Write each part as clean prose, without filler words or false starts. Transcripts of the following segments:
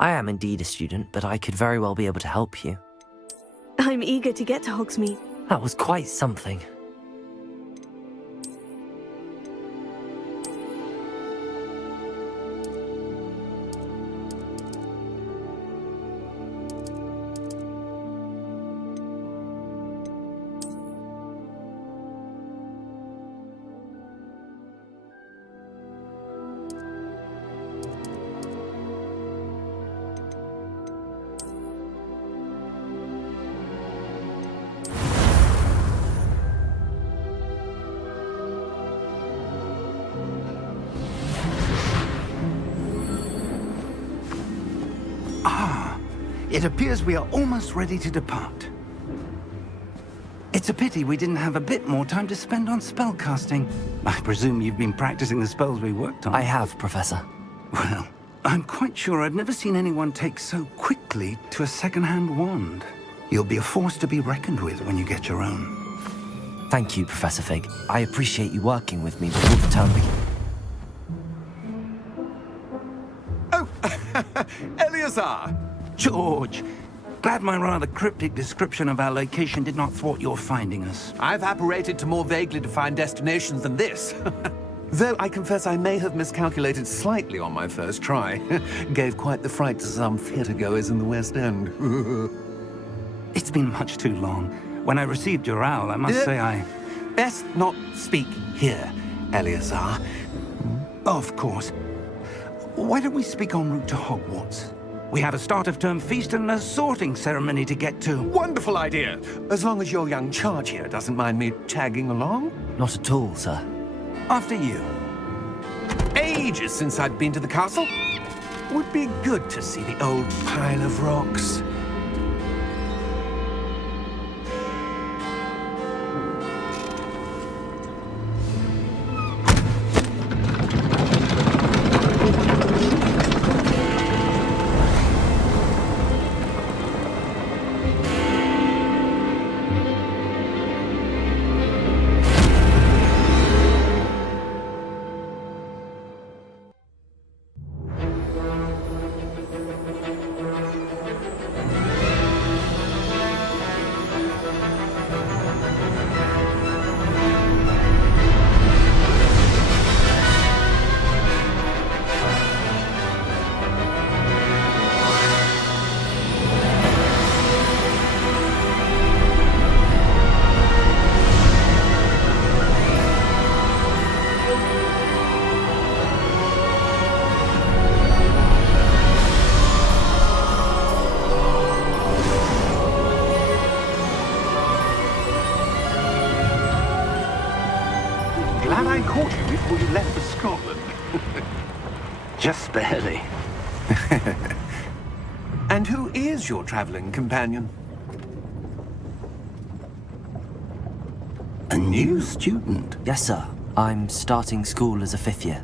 I am indeed a student, but I could very well be able to help you. I'm eager to get to Hogsmeade. That was quite something. It appears we are almost ready to depart. It's a pity we didn't have a bit more time to spend on spellcasting. I presume you've been practicing the spells we worked on. I have, Professor. Well, I'm quite sure I've never seen anyone take so quickly to a second-hand wand. You'll be a force to be reckoned with when you get your own. Thank you, Professor Fig. I appreciate you working with me before the term begins. Oh, Eleazar! George, glad my rather cryptic description of our location did not thwart your finding us. I've apparated to more vaguely defined destinations than this. Though I confess I may have miscalculated slightly on my first try. Gave quite the fright to some theatre-goers in the West End. It's been much too long. When I received your owl, I must say I... Best not speak here, Eleazar. Of course. Why don't we speak en route to Hogwarts? We have a start-of-term feast and a sorting ceremony to get to. Wonderful idea! As long as your young charge here doesn't mind me tagging along. Not at all, sir. After you. Ages since I'd been to the castle. Would be good to see the old pile of rocks. Glad I caught you before you left for Scotland. Just barely. And who is your traveling companion? A new student? Yes, sir. I'm starting school as a 5th year.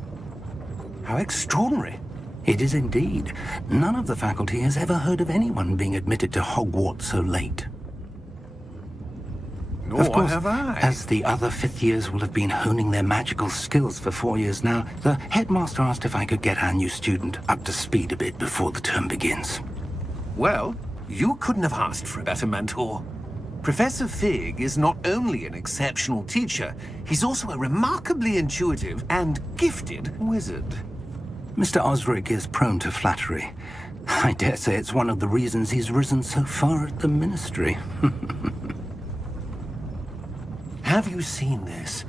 How extraordinary. It is indeed. None of the faculty has ever heard of anyone being admitted to Hogwarts so late. Nor Of course, have I. as the other 5th years will have been honing their magical skills for 4 years now, the headmaster asked if I could get our new student up to speed a bit before the term begins. Well, you couldn't have asked for a better mentor. Professor Fig is not only an exceptional teacher, he's also a remarkably intuitive and gifted wizard. Mr. Osric is prone to flattery. I dare say it's one of the reasons he's risen so far at the Ministry. Have you seen this?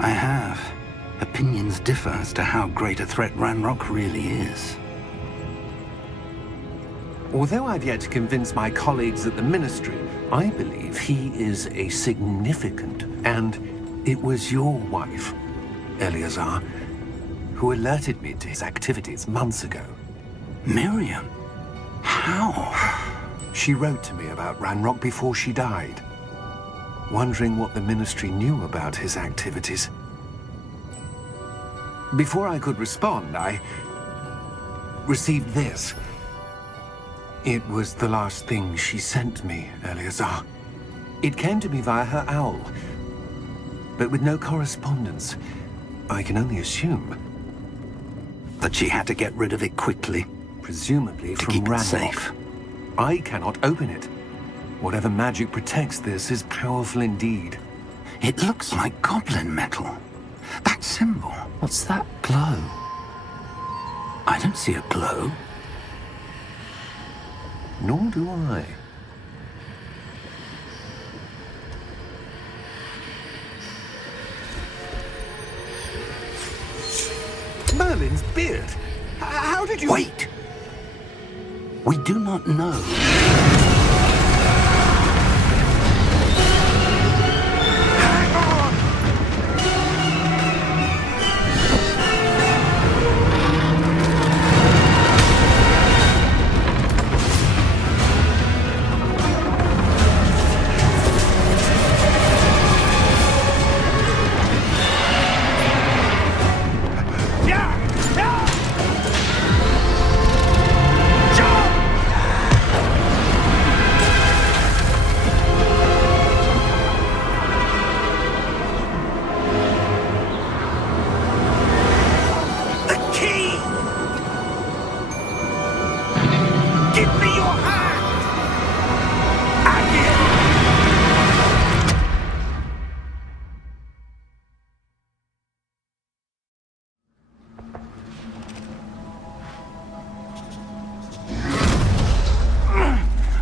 I have. Opinions differ as to how great a threat Ranrock really is. Although I've yet to convince my colleagues at the Ministry, I believe he is a significant, and it was your wife, Eleazar, who alerted me to his activities months ago. Miriam? How? She wrote to me about Ranrock before she died, wondering what the Ministry knew about his activities. Before I could respond, I received this. It was the last thing she sent me, Eleazar. It came to me via her owl, but with no correspondence. I can only assume that she had to get rid of it quickly Presumably to from keep it Ranrock. safe. I cannot open it. Whatever magic protects this is powerful indeed. It looks like goblin metal. That symbol. What's that glow? I don't see a glow. Nor do I. Merlin's beard. How did you... Wait! We do not know.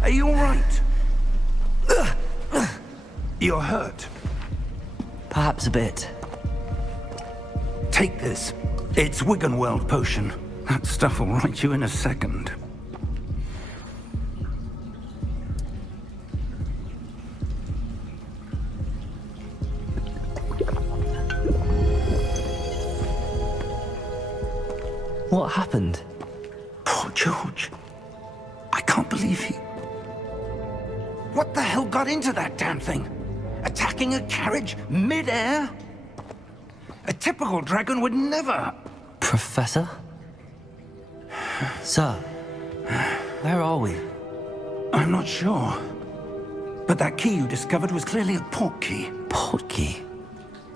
Are you all right? You're hurt. Perhaps a bit. Take this. It's Wiggenweld potion. That stuff will right you in a second. What happened? Poor George. I can't believe he... What the hell got into that damn thing? Attacking a carriage mid-air? A typical dragon would never... Professor? Sir, where are we? I'm not sure. But that key you discovered was clearly a port key. Port key?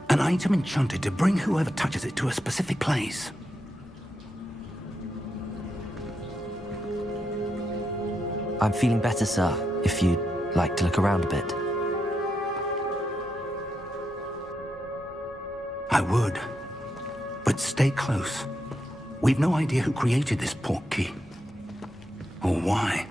An item enchanted to bring whoever touches it to a specific place. I'm feeling better, sir, if you'd like to look around a bit. I would. But stay close. We've no idea who created this port key. Or why.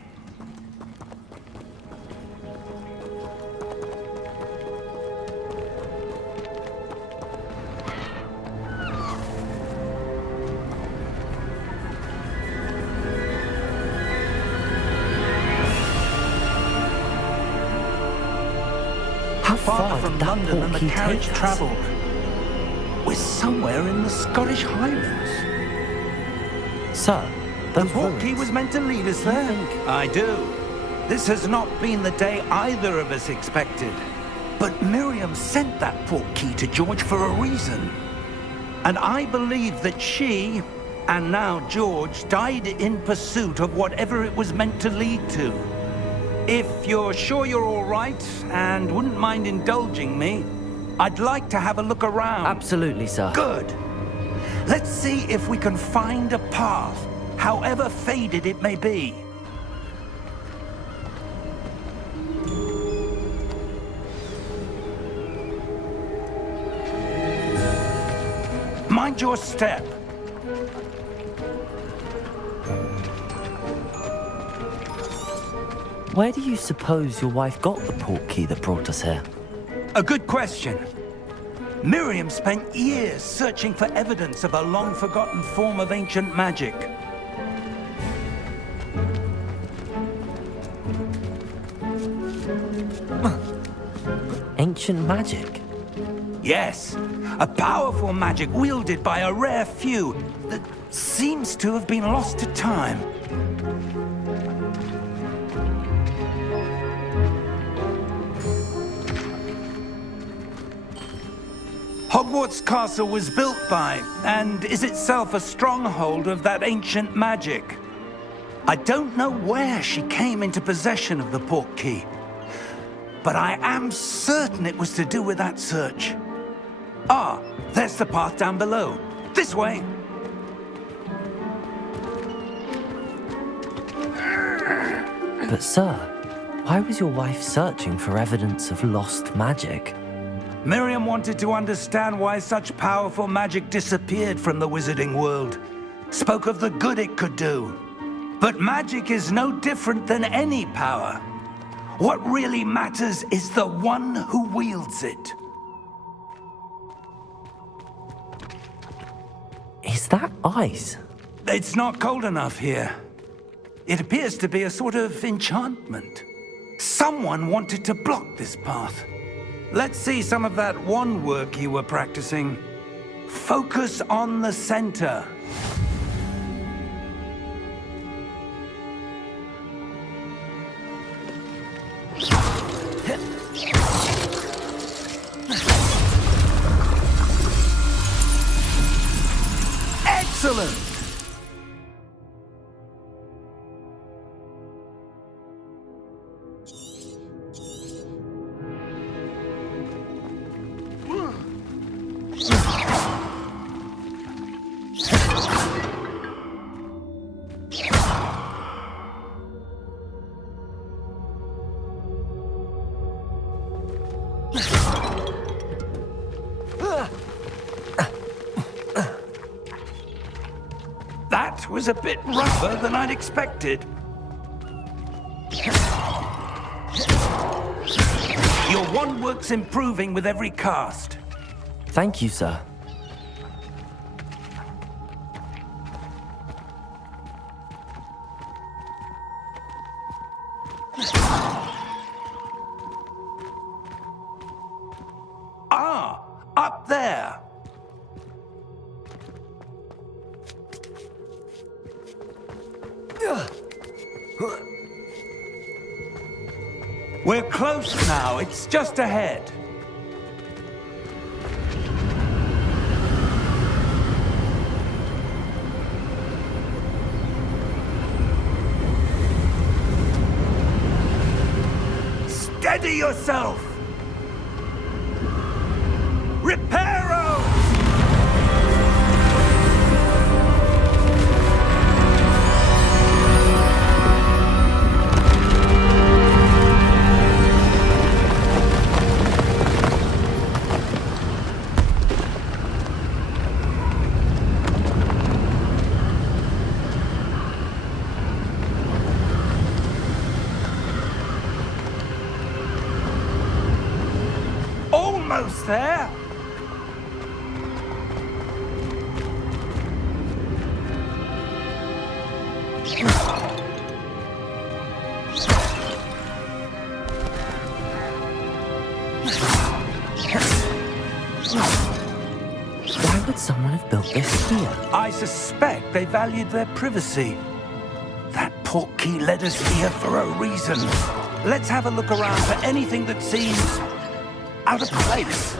How far Farther from did that London than port the key carriage take us? travelled. We're somewhere in the Scottish Highlands. Sir, The those port key ruins. was meant to lead us there. think- I do. This has not been the day either of us expected. But Miriam sent that port key to George for a reason. And I believe that she, and now George, died in pursuit of whatever it was meant to lead to. If you're sure you're all right and wouldn't mind indulging me, I'd like to have a look around. Absolutely, sir. Good. Let's see if we can find a path, however faded it may be. Mind your step. Where do you suppose your wife got the port key that brought us here? A good question. Miriam spent years searching for evidence of a long-forgotten form of ancient magic. Ancient magic? Yes, a powerful magic wielded by a rare few that seems to have been lost to time. Hogwarts Castle was built by, and is itself a stronghold of that ancient magic. I don't know where she came into possession of the port key, but I am certain it was to do with that search. Ah, there's the path down below. This way. But sir, why was your wife searching for evidence of lost magic? Miriam wanted to understand why such powerful magic disappeared from the wizarding world. Spoke of the good it could do. But magic is no different than any power. What really matters is the one who wields it. Is that ice? It's not cold enough here. It appears to be a sort of enchantment. Someone wanted to block this path. Let's see some of that wand work you were practicing. Focus on the center. Excellent! That was a bit rougher than I'd expected. Your wand work's improving with every cast. Thank you, sir. Ah, up there. We're close now. It's just ahead. Steady yourself. Reparo! Almost there. Why would someone have built this here? I suspect they valued their privacy. That portkey led us here for a reason. Let's have a look around for anything that seems out of place.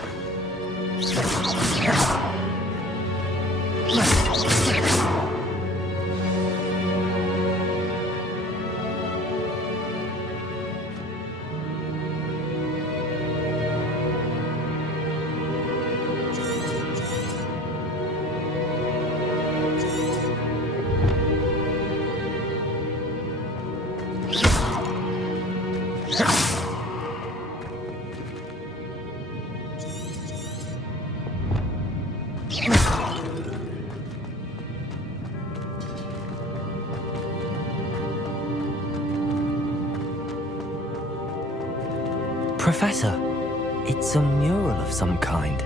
Professor, it's a mural of some kind.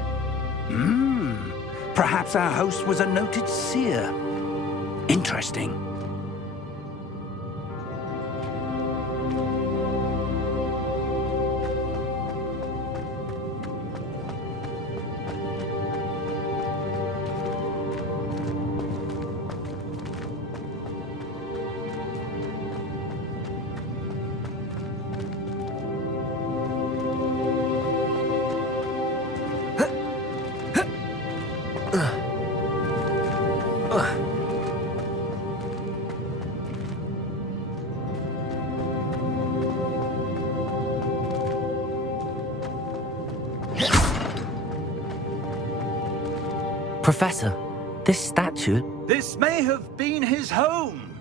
Perhaps our host was a noted seer. Interesting. Professor, this statue... This may have been his home.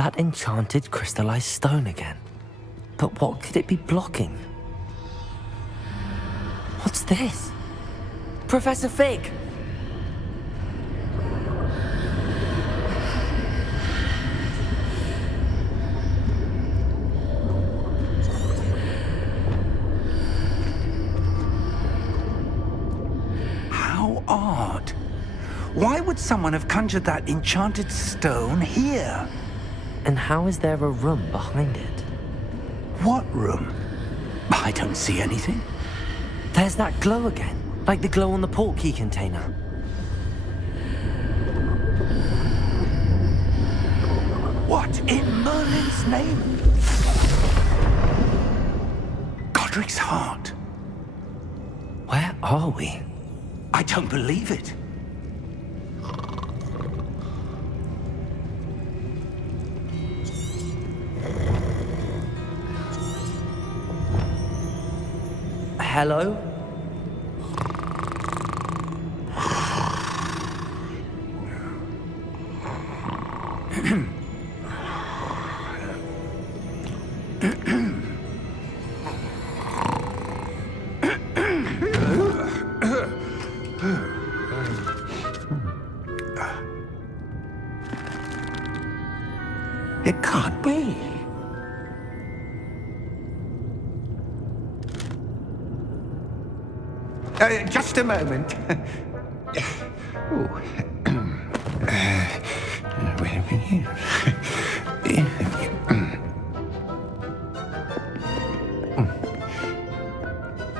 That enchanted crystallized stone again. But what could it be blocking? What's this? Professor Fig! How odd. Why would someone have conjured that enchanted stone here? And how is there a room behind it? What room? I don't see anything. There's that glow again, like the glow on the portkey container. What in Merlin's name? Godric's heart. Where are we? I don't believe it. Hello? It can't be. Just a moment.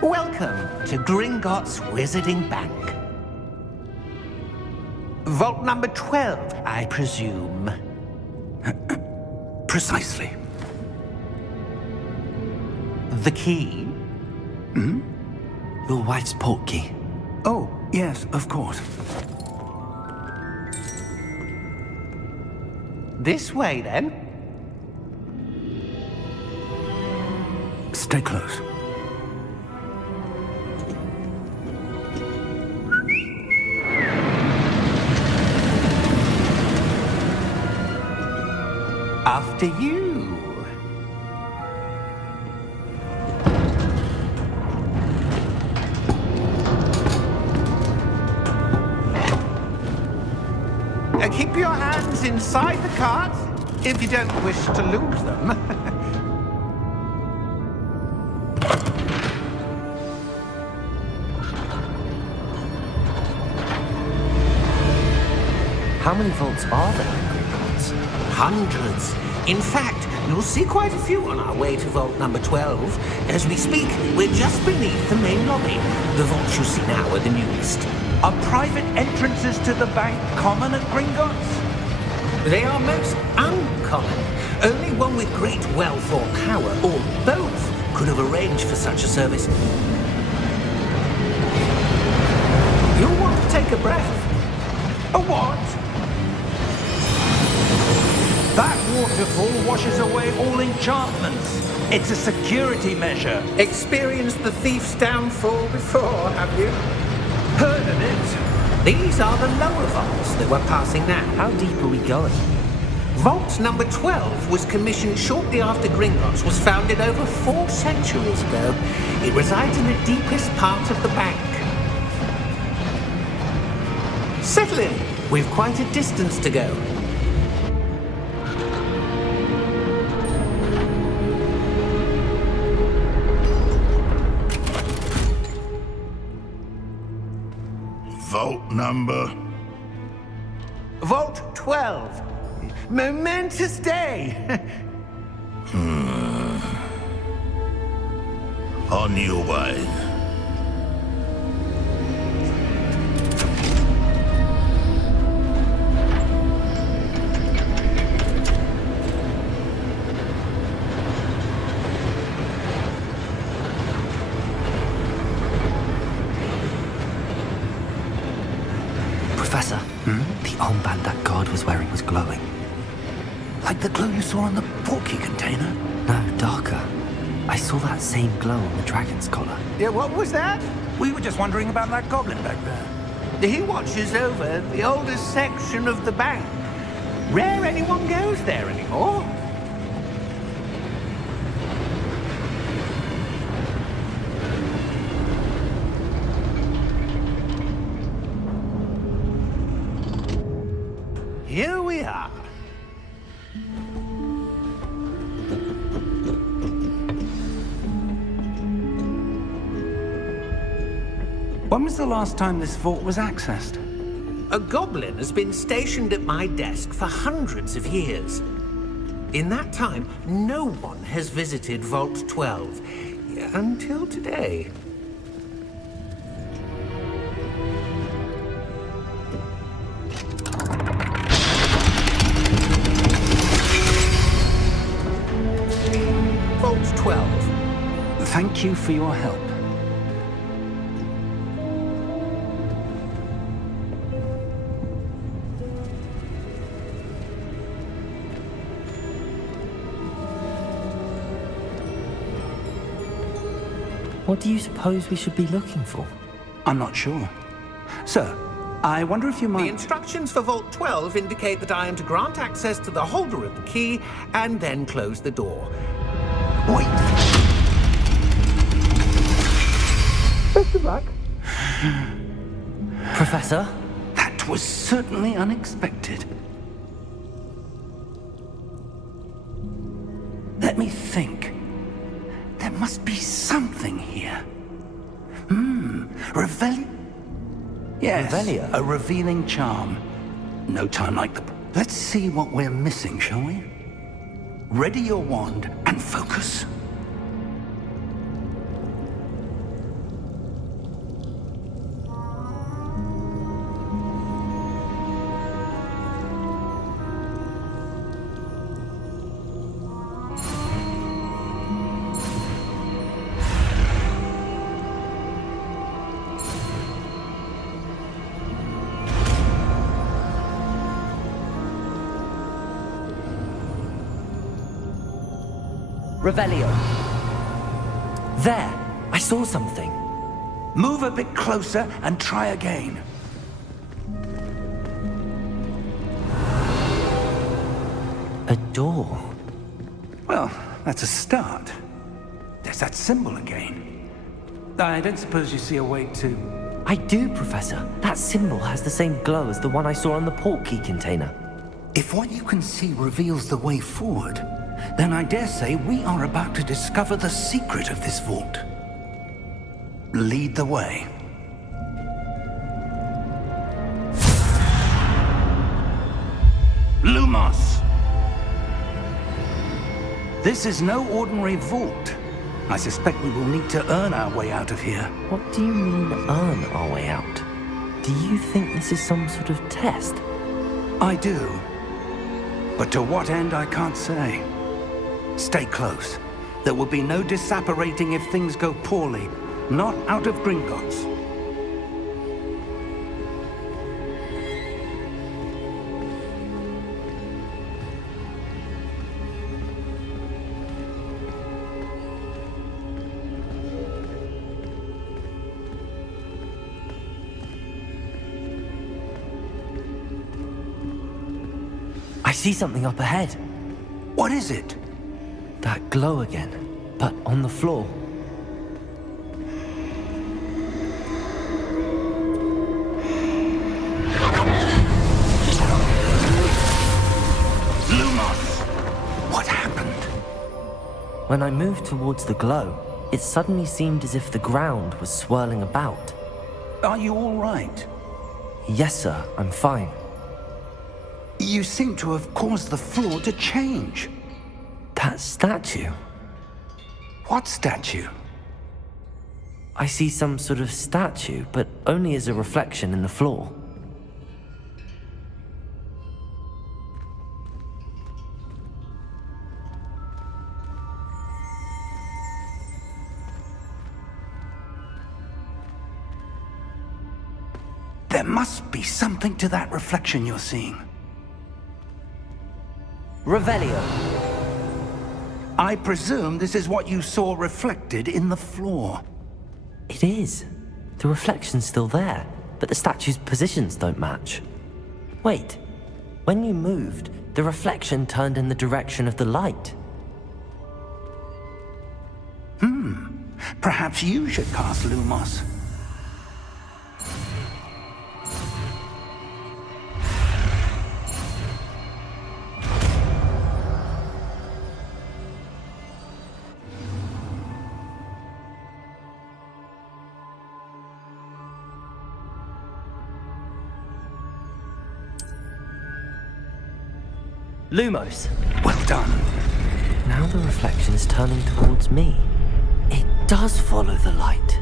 Welcome to Gringotts Wizarding Bank. Vault number 12, I presume. Precisely. The key? Your wife's portkey. Oh, yes, of course. This way, then. Stay close. After you. Keep your hands inside the cart if you don't wish to lose them. How many vaults are there in Gringotts? Hundreds. In fact, you'll see quite a few on our way to vault number 12. As we speak, we're just beneath the main lobby. The vaults you see now are the newest. Are private entrances to the bank common at Gringotts? They are most uncommon. Only one with great wealth or power, or both, could have arranged for such a service. You'll want to take a breath. A what? That waterfall washes away all enchantments. It's a security measure. Experienced the thief's downfall before, have you? Heard of it? These are the lower vaults that we're passing now. How deep are we going? Vault number 12 was commissioned shortly after Gringotts was founded over 4 centuries ago. It resides in the deepest part of the bank. Settle in. We've quite a distance to go. Vault number? Vault 12. Momentous day. On your way. Professor, the armband that guard was wearing was glowing. Like the glow you saw on the portkey container? No, darker. I saw that same glow on the dragon's collar. Yeah, what was that? We were just wondering about that goblin back there. He watches over the oldest section of the bank. Rare anyone goes there anymore. Here we are. When was the last time this vault was accessed? A goblin has been stationed at my desk for hundreds of years. In that time, no one has visited Vault 12 until today. Vault 12. Thank you for your help. What do you suppose we should be looking for? I'm not sure. Sir, I wonder if you The might... instructions for Vault 12 indicate that I am to grant access to the holder of the key and then close the door. Wait! Best of luck. Professor? That was certainly unexpected. Let me think. There must be something here. Reveille? Yes, Revelio? a revealing charm. No time like the... Let's see what we're missing, shall we? Ready your wand and focus. Revelio. There! I saw something. Move a bit closer and try again. A door. Well, that's a start. There's that symbol again. I don't suppose you see a way to... I do, Professor. That symbol has the same glow as the one I saw on the port key container. If what you can see reveals the way forward, then I dare say we are about to discover the secret of this vault. Lead the way. Lumos! This is no ordinary vault. I suspect we will need to earn our way out of here. What do you mean, earn our way out? Do you think this is some sort of test? I do. But to what end, I can't say. Stay close. There will be no disapparating if things go poorly. Not out of Gringotts. I see something up ahead. What is it? That glow again, but on the floor. Lumos! What happened? When I moved towards the glow, it suddenly seemed as if the ground was swirling about. Are you all right? Yes, sir, I'm fine. You seem to have caused the floor to change. That statue. What statue? I see some sort of statue, but only as a reflection in the floor. There must be something to that reflection you're seeing. Revelio. I presume this is what you saw reflected in the floor. It is. The reflection's still there, but the statue's positions don't match. Wait, when you moved, The reflection turned in the direction of the light. Perhaps you should cast Lumos. Lumos! Well done. Now the reflection is turning towards me. It does follow the light.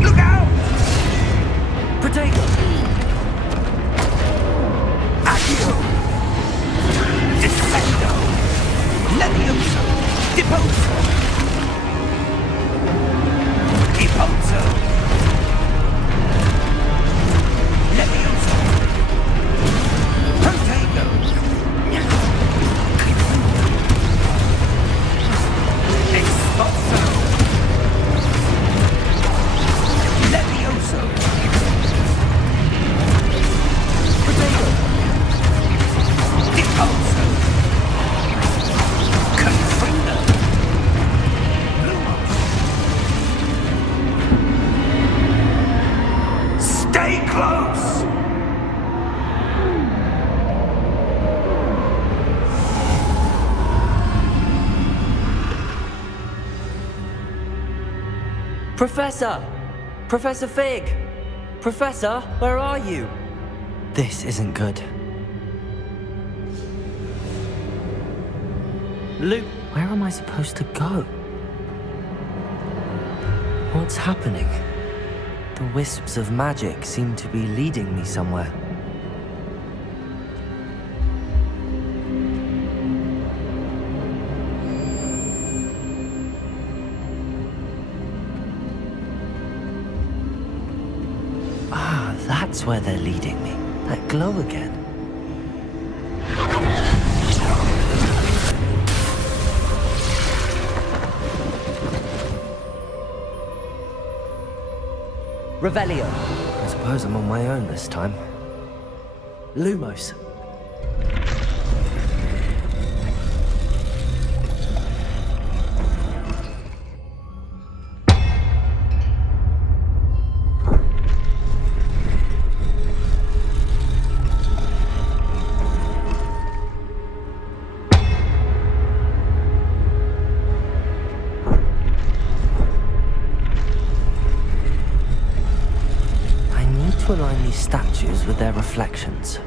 Look out! Protego! Accio! Defendo! Levioso! Deposo! Deposo! Levioso! Protego! Expulso! Levioso! Protego! Deposo! Confringo! Lumos! Stay close! Professor! Professor Fig! Professor, where are you? This isn't good. Luke, where am I supposed to go? What's happening? The wisps of magic seem to be leading me somewhere. Ah, that's where they're leading me. That glow again. Revelio. I suppose I'm on my own this time. Lumos. To align these statues with their reflections.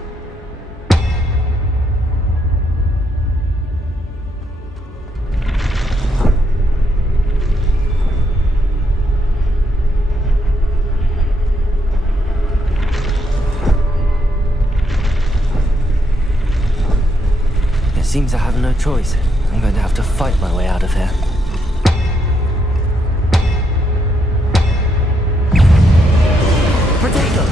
It seems I have no choice. I'm going to have to fight my way out of here. Protego!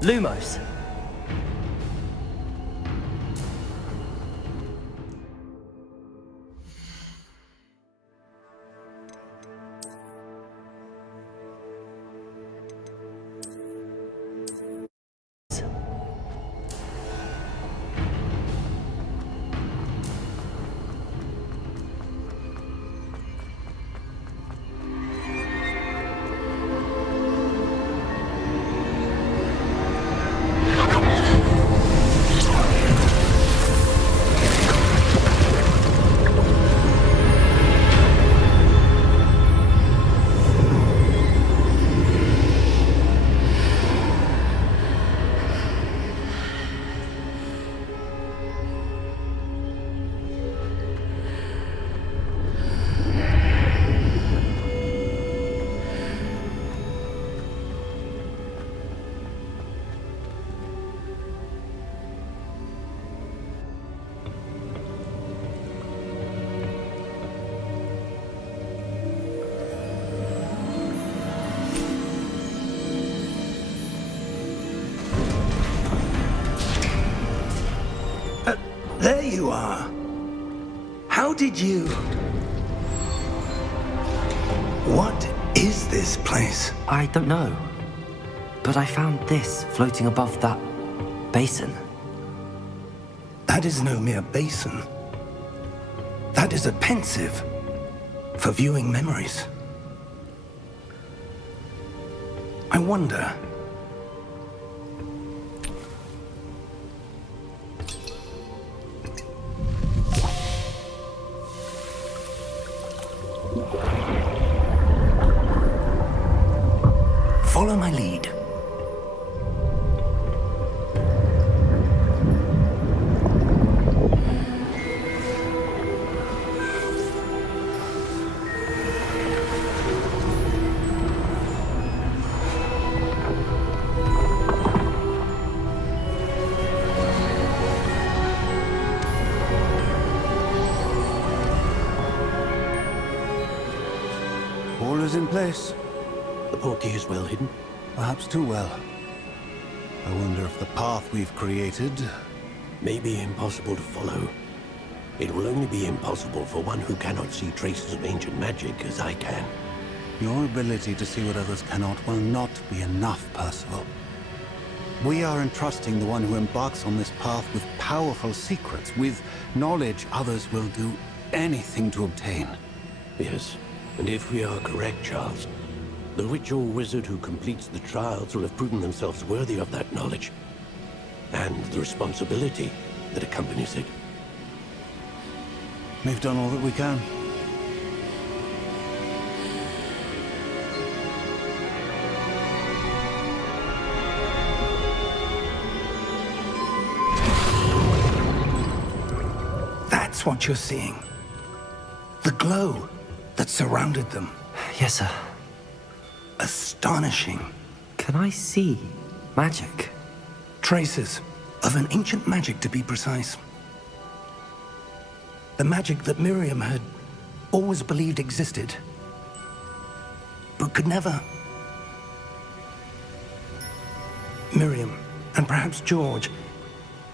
Lumos. There you are. How did you... What is this place? I don't know. But I found this floating above that basin. That is no mere basin. That is a pensive for viewing memories. I wonder... Follow my lead. All is in place. The portkey is well hidden. Perhaps too well. I wonder if the path we've created... May be impossible to follow. It will only be impossible for one who cannot see traces of ancient magic as I can. Your ability to see what others cannot will not be enough, Percival. We are entrusting the one who embarks on this path with powerful secrets, with knowledge others will do anything to obtain. Yes, and if we are correct, Charles, the witch or wizard who completes the trials will have proven themselves worthy of that knowledge, and the responsibility that accompanies it. We've done all that we can. That's what you're seeing. The glow that surrounded them. Yes, sir. Astonishing. Can I see magic? Traces of an ancient magic, to be precise. The magic that Miriam had always believed existed, but could never. Miriam, and perhaps George,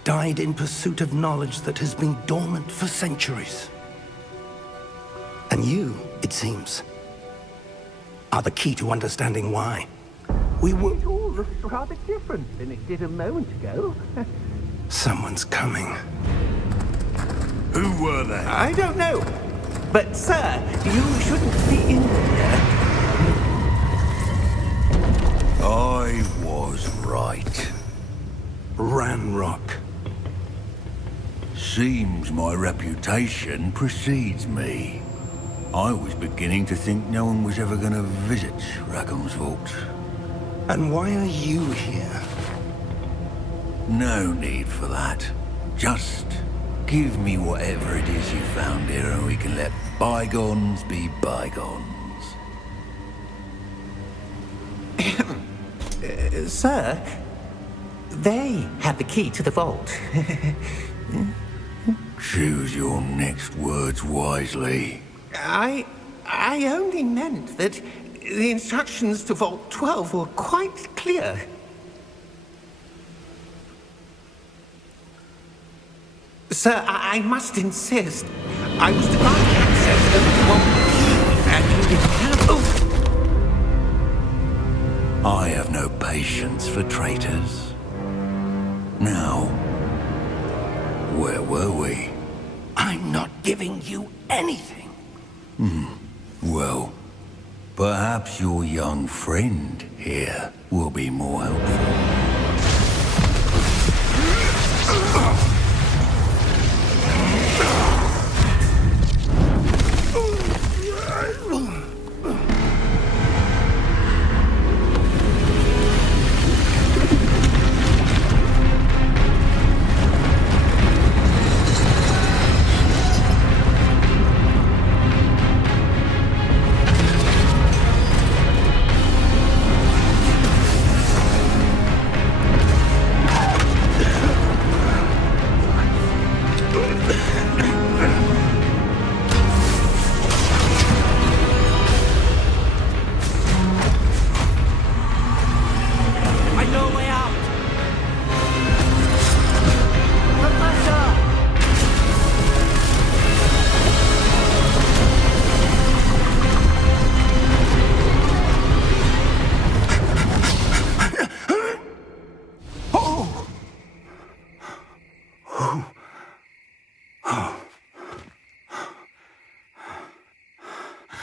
died in pursuit of knowledge that has been dormant for centuries. And you, it seems, are the key to understanding why. It all looks rather different than it did a moment ago. Someone's coming. Who were they? I don't know. But, sir, you shouldn't be in here. I was right. Ranrock. Seems my reputation precedes me. I was beginning to think no one was ever going to visit Rackham's vault. And why are you here? No need for that. Just give me whatever it is you found here and we can let bygones be bygones. Sir, they have the key to the vault. Choose your next words wisely. I only meant that the instructions to Vault 12 were quite clear. Sir, I must insist. I was denied access to one key, and you didn't have... Oh! I have no patience for traitors. Now, where were we? I'm not giving you anything. Well, perhaps your young friend here will be more helpful.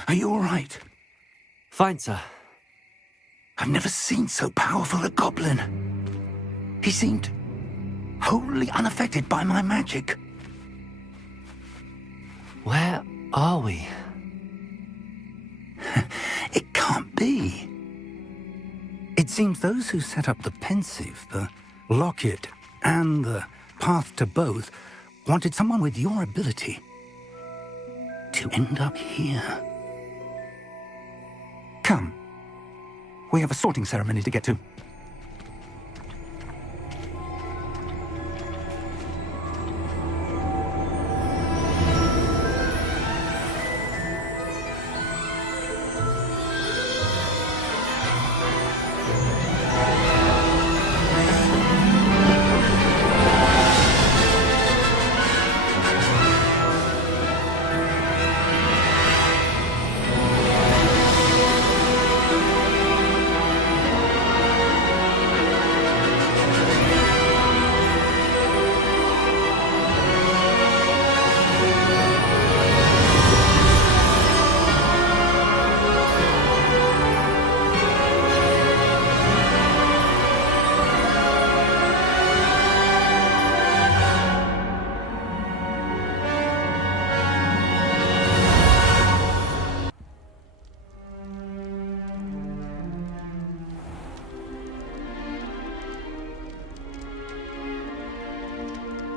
Are you all right? Fine, sir. I've never seen so powerful a goblin. He seemed wholly unaffected by my magic. Where are we? It can't be. It seems those who set up the pensive, the locket, and the path to both wanted someone with your ability to end up here. Come. We have a sorting ceremony to get to.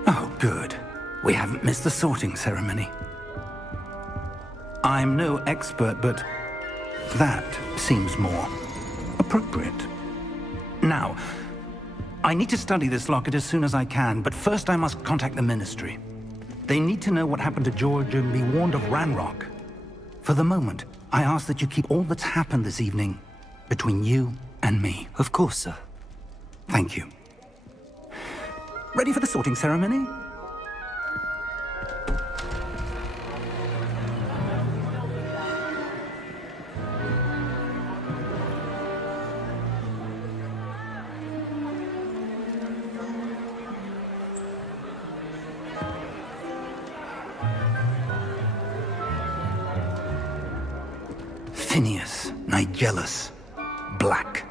Oh, good. We haven't missed the sorting ceremony. I'm no expert, but that seems more appropriate. Now, I need to study this locket as soon as I can, but first I must contact the Ministry. They need to know what happened to George and be warned of Ranrock. For the moment, I ask that you keep all that's happened this evening between you and me. Of course, sir. Thank you. Ready for the sorting ceremony? Phineas, Nigellus, Black.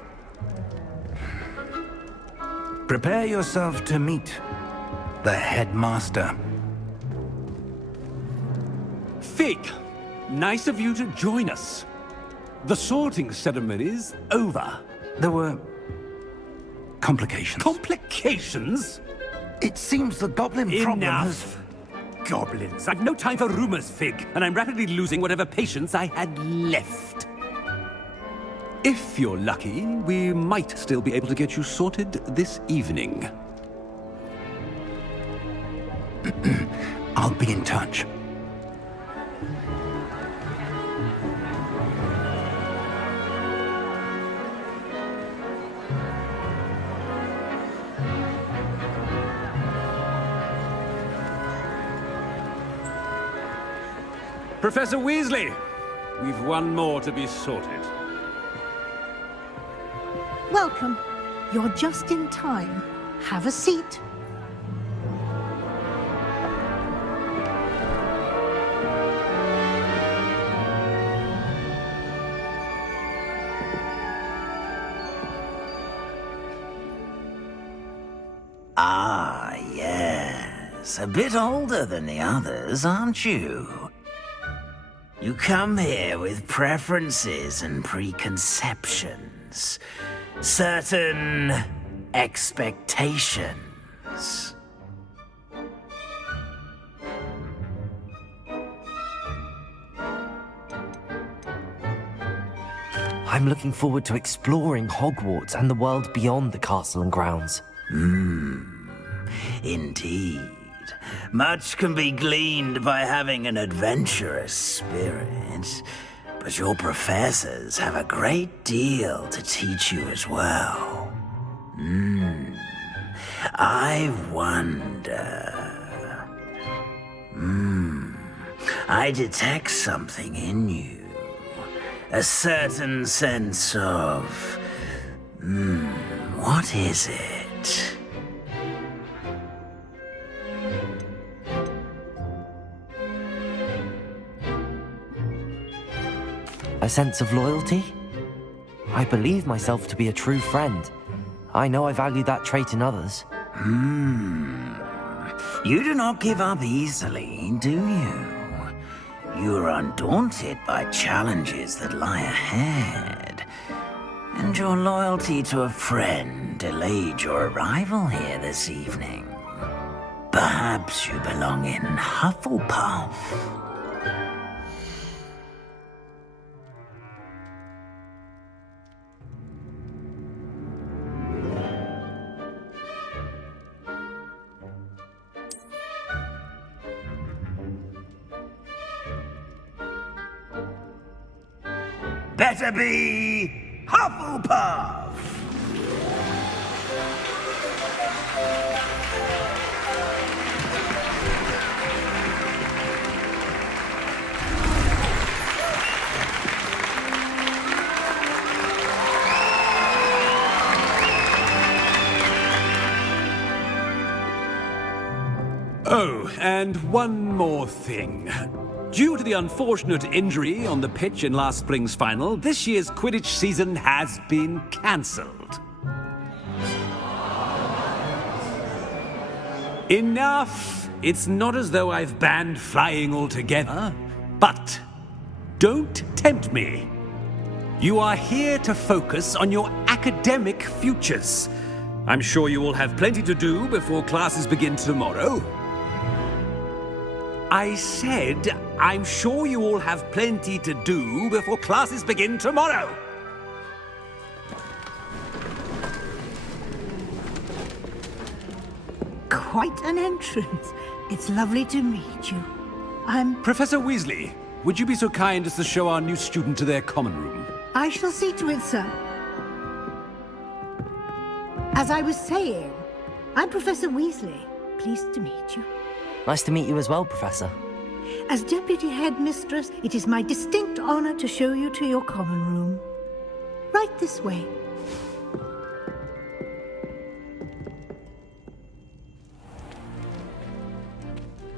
Prepare yourself to meet the headmaster. Fig, nice of you to join us. The sorting ceremony's over. There were complications. Complications? It seems the goblin problem has... Enough. Goblins. I've no time for rumors, Fig, and I'm rapidly losing whatever patience I had left. If you're lucky, we might still be able to get you sorted this evening. I'll be in touch. Professor Weasley, we've one more to be sorted. Welcome. You're just in time. Have a seat. Ah, yes. A bit older than the others, aren't you? You come here with preferences and preconceptions. Certain expectations. I'm looking forward to exploring Hogwarts and the world beyond the castle and grounds. Indeed. Much can be gleaned by having an adventurous spirit, but your professors have a great deal to teach you as well. I wonder... I detect something in you. A certain sense of... what is it? A sense of loyalty? I believe myself to be a true friend. I know I value that trait in others. You do not give up easily, do you? You are undaunted by challenges that lie ahead. And your loyalty to a friend delayed your arrival here this evening. Perhaps you belong in Hufflepuff. Better be Hufflepuff! Oh, and one more thing. Due to the unfortunate injury on the pitch in last spring's final, this year's Quidditch season has been cancelled. Enough! It's not as though I've banned flying altogether, but don't tempt me. You are here to focus on your academic futures. I'm sure you will have plenty to do before classes begin tomorrow. I said, I'm sure you all have plenty to do before classes begin tomorrow. Quite an entrance. It's lovely to meet you. I'm... Professor Weasley, would you be so kind as to show our new student to their common room? I shall see to it, sir. As I was saying, I'm Professor Weasley. Pleased to meet you. Nice to meet you as well, Professor. As Deputy Headmistress, it is my distinct honor to show you to your common room. Right this way.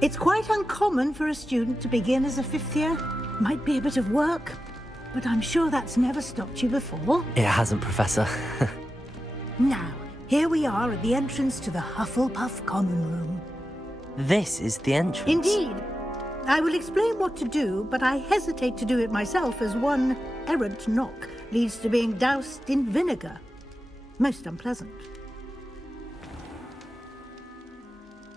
It's quite uncommon for a student to begin as a fifth year. Might be a bit of work, but I'm sure that's never stopped you before. It hasn't, Professor. Now, here we are at the entrance to the Hufflepuff common room. This is the entrance. Indeed. I will explain what to do, but I hesitate to do it myself as one errant knock leads to being doused in vinegar. Most unpleasant.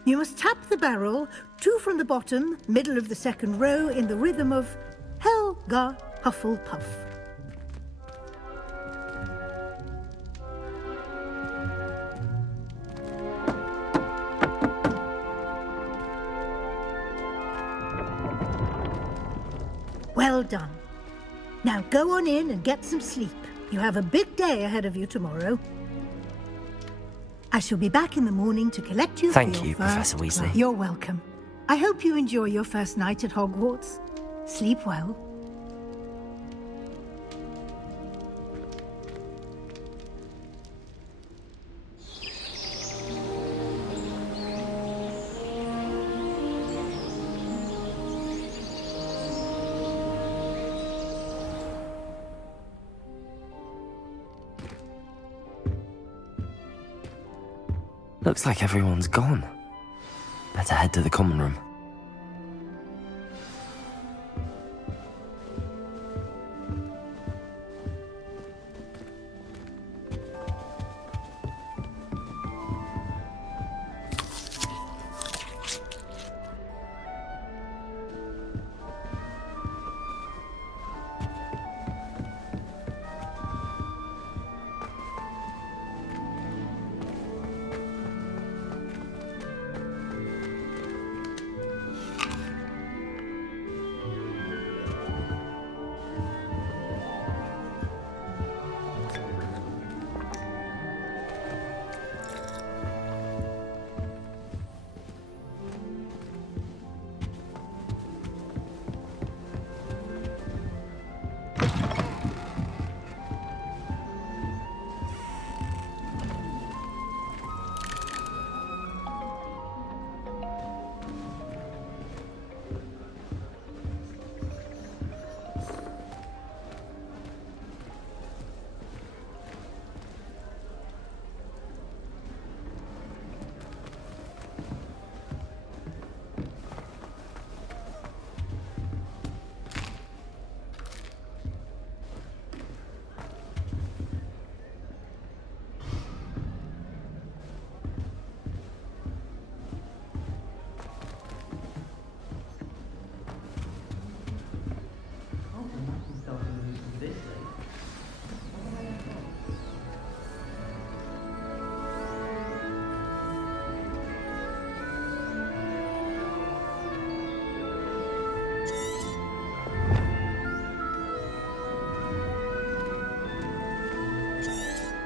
You must tap the barrel, 2 from the bottom, middle of the second row, in the rhythm of Helga Hufflepuff. Well done. Now go on in and get some sleep. You have a big day ahead of you tomorrow. I shall be back in the morning to collect you. Thank you, Professor Weasley. You're welcome. I hope you enjoy your first night at Hogwarts. Sleep well. Looks like everyone's gone. Better head to the common room.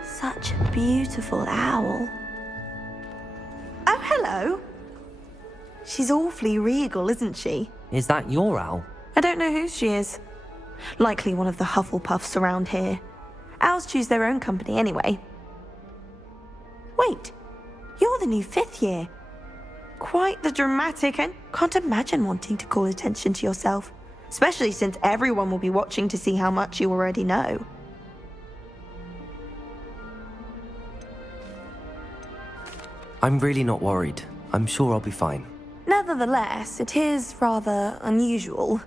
Such a beautiful owl. Oh, hello. She's awfully regal, isn't she? Is that your owl? I don't know who she is. Likely one of the Hufflepuffs around here. Owls choose their own company anyway. Wait, you're the new 5th year. Quite the dramatic and can't imagine wanting to call attention to yourself, especially since everyone will be watching to see how much you already know. I'm really not worried. I'm sure I'll be fine. Nevertheless, it is rather unusual.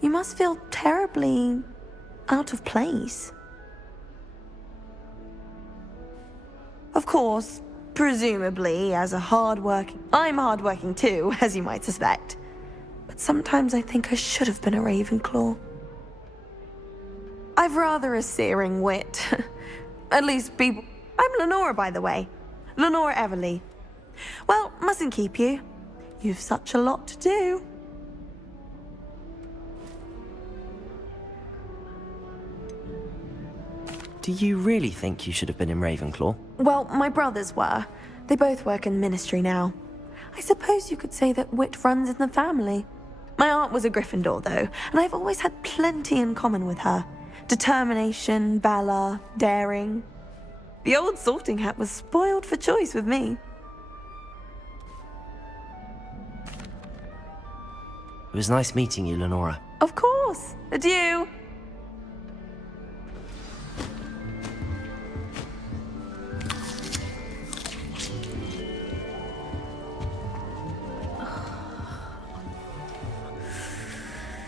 You must feel terribly out of place. Of course, presumably as a I'm hardworking too, as you might suspect. But sometimes I think I should have been a Ravenclaw. I've rather a searing wit. At least people... I'm Lenora, by the way. Lenora Everly. Well, mustn't keep you. You've such a lot to do. Do you really think you should have been in Ravenclaw? Well, my brothers were. They both work in the ministry now. I suppose you could say that wit runs in the family. My aunt was a Gryffindor, though, and I've always had plenty in common with her. Determination, valor, daring. The old sorting hat was spoiled for choice with me. It was nice meeting you, Lenora. Of course. Adieu.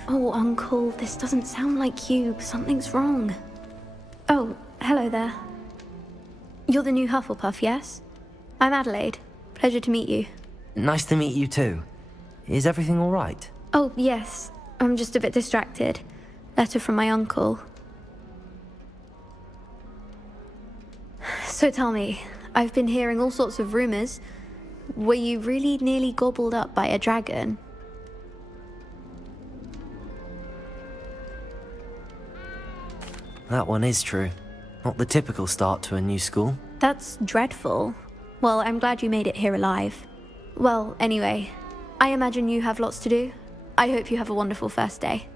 Oh, Uncle, this doesn't sound like you. Something's wrong. Oh, hello there. You're the new Hufflepuff, yes? I'm Adelaide. Pleasure to meet you. Nice to meet you too. Is everything all right? Oh, yes. I'm just a bit distracted. Letter from my uncle. So tell me, I've been hearing all sorts of rumors. Were you really nearly gobbled up by a dragon? That one is true. Not the typical start to a new school. That's dreadful. Well, I'm glad you made it here alive. Well, anyway, I imagine you have lots to do. I hope you have a wonderful first day.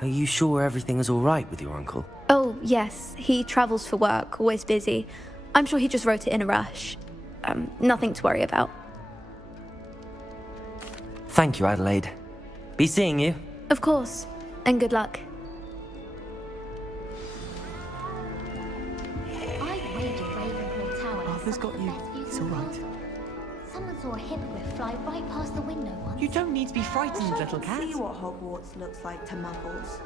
Are you sure everything is all right with your uncle? Oh, yes. He travels for work, always busy. I'm sure he just wrote it in a rush. Nothing to worry about. Thank you, Adelaide. Be seeing you. Of course. And good luck. Arthur's got you. It's all right. Someone saw a hippogriff fly right past the window once. You don't need to be frightened, little cat. See what Hogwarts looks like to muggles.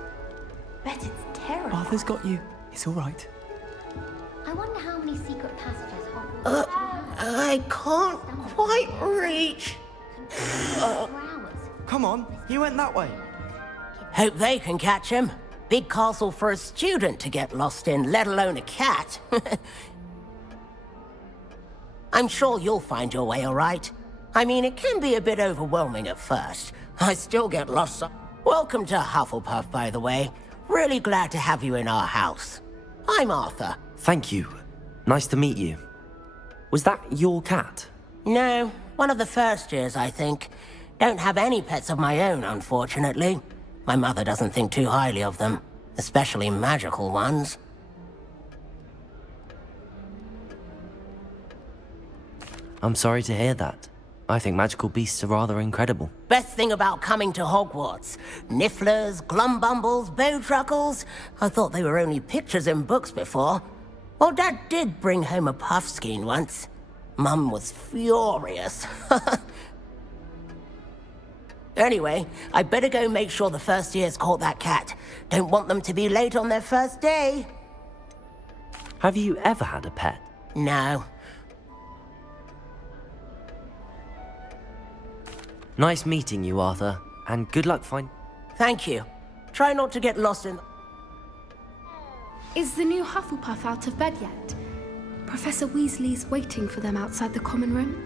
Bet it's terrible. Arthur's got you. It's all right. I wonder how many secret passages Hogwarts I can't quite reach. Come on, he went that way. Hope they can catch him. Big castle for a student to get lost in, let alone a cat. I'm sure you'll find your way all right. I mean, it can be a bit overwhelming at first. I still get lost. Welcome to Hufflepuff, by the way. Really glad to have you in our house. I'm Arthur. Thank you. Nice to meet you. Was that your cat? No, one of the first years, I think. Don't have any pets of my own, unfortunately. My mother doesn't think too highly of them, especially magical ones. I'm sorry to hear that. I think magical beasts are rather incredible. Best thing about coming to Hogwarts. Nifflers, glumbumbles, bowtruckles. I thought they were only pictures in books before. Well, Dad did bring home a puffskein once. Mum was furious. Anyway, I better go make sure the first years caught that cat. Don't want them to be late on their first day. Have you ever had a pet? No. Nice meeting you, Arthur, and good luck Thank you. Try not to get lost in... Is the new Hufflepuff out of bed yet? Professor Weasley's waiting for them outside the common room.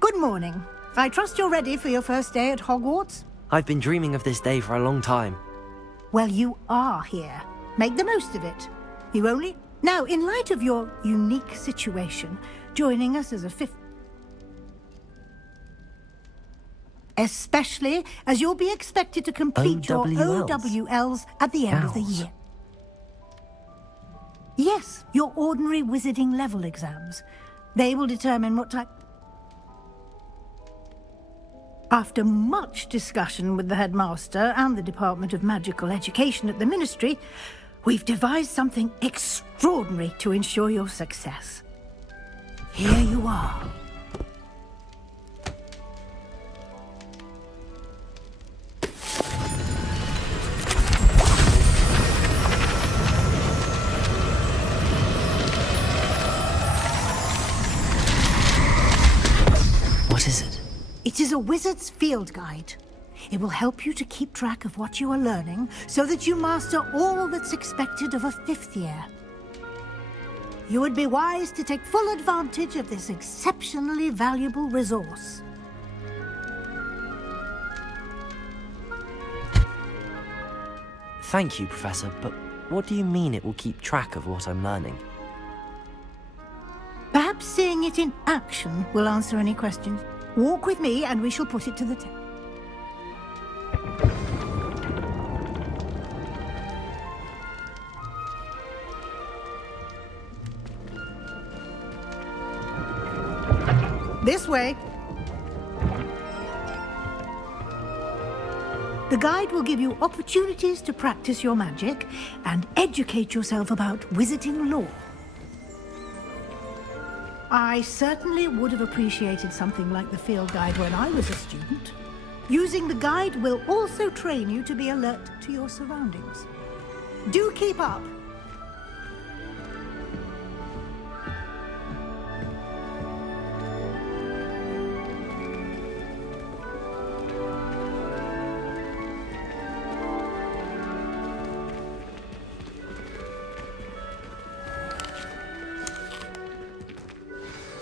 Good morning. I trust you're ready for your first day at Hogwarts? I've been dreaming of this day for a long time. Well, you are here. Make the most of it. You only... Now, in light of your unique situation, joining us as a fifth... Especially as you'll be expected to complete your OWLs at the end of the year. Yes, your ordinary wizarding level exams. They will determine what type... After much discussion with the headmaster and the Department of Magical Education at the Ministry, we've devised something extraordinary to ensure your success. Here you are. What is it? It is a wizard's field guide. It will help you to keep track of what you are learning so that you master all that's expected of a fifth year. You would be wise to take full advantage of this exceptionally valuable resource. Thank you, Professor, but what do you mean it will keep track of what I'm learning? Perhaps seeing it in action will answer any questions. Walk with me and we shall put it to the test. This way. The guide will give you opportunities to practice your magic and educate yourself about wizarding lore. I certainly would have appreciated something like the field guide when I was a student. Using the guide will also train you to be alert to your surroundings. Do keep up.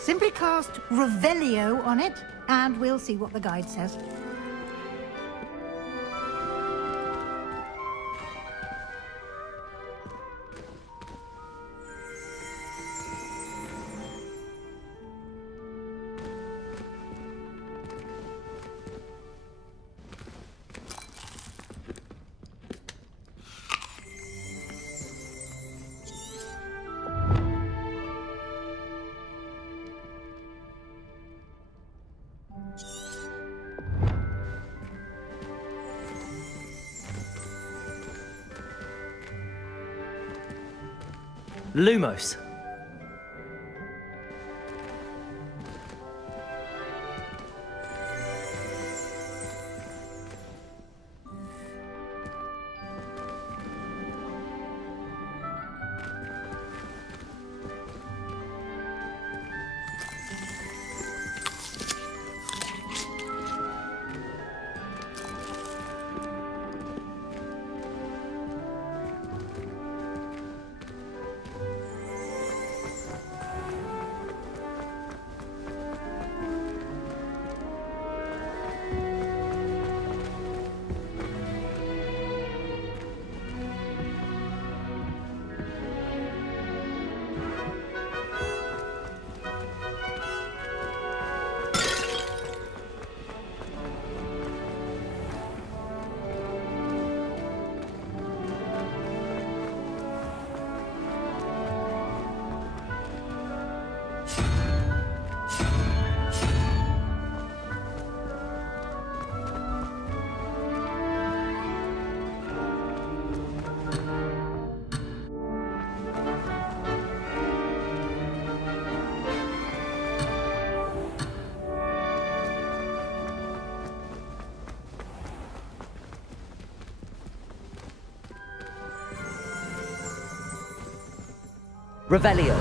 Simply cast Revelio on it, and we'll see what the guide says. Lumos. Revelio.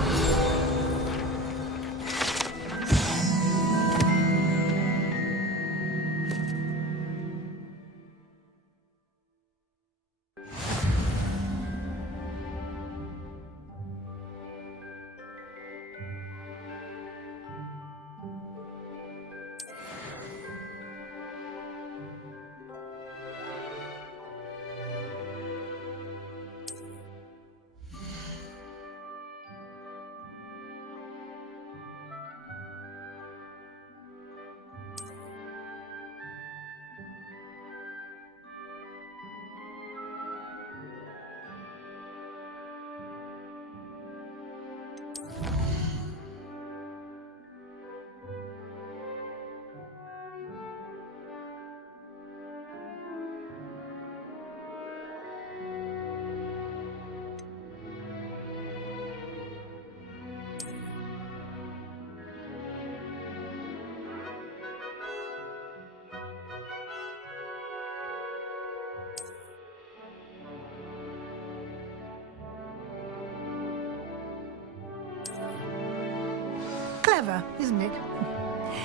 Clever, isn't it?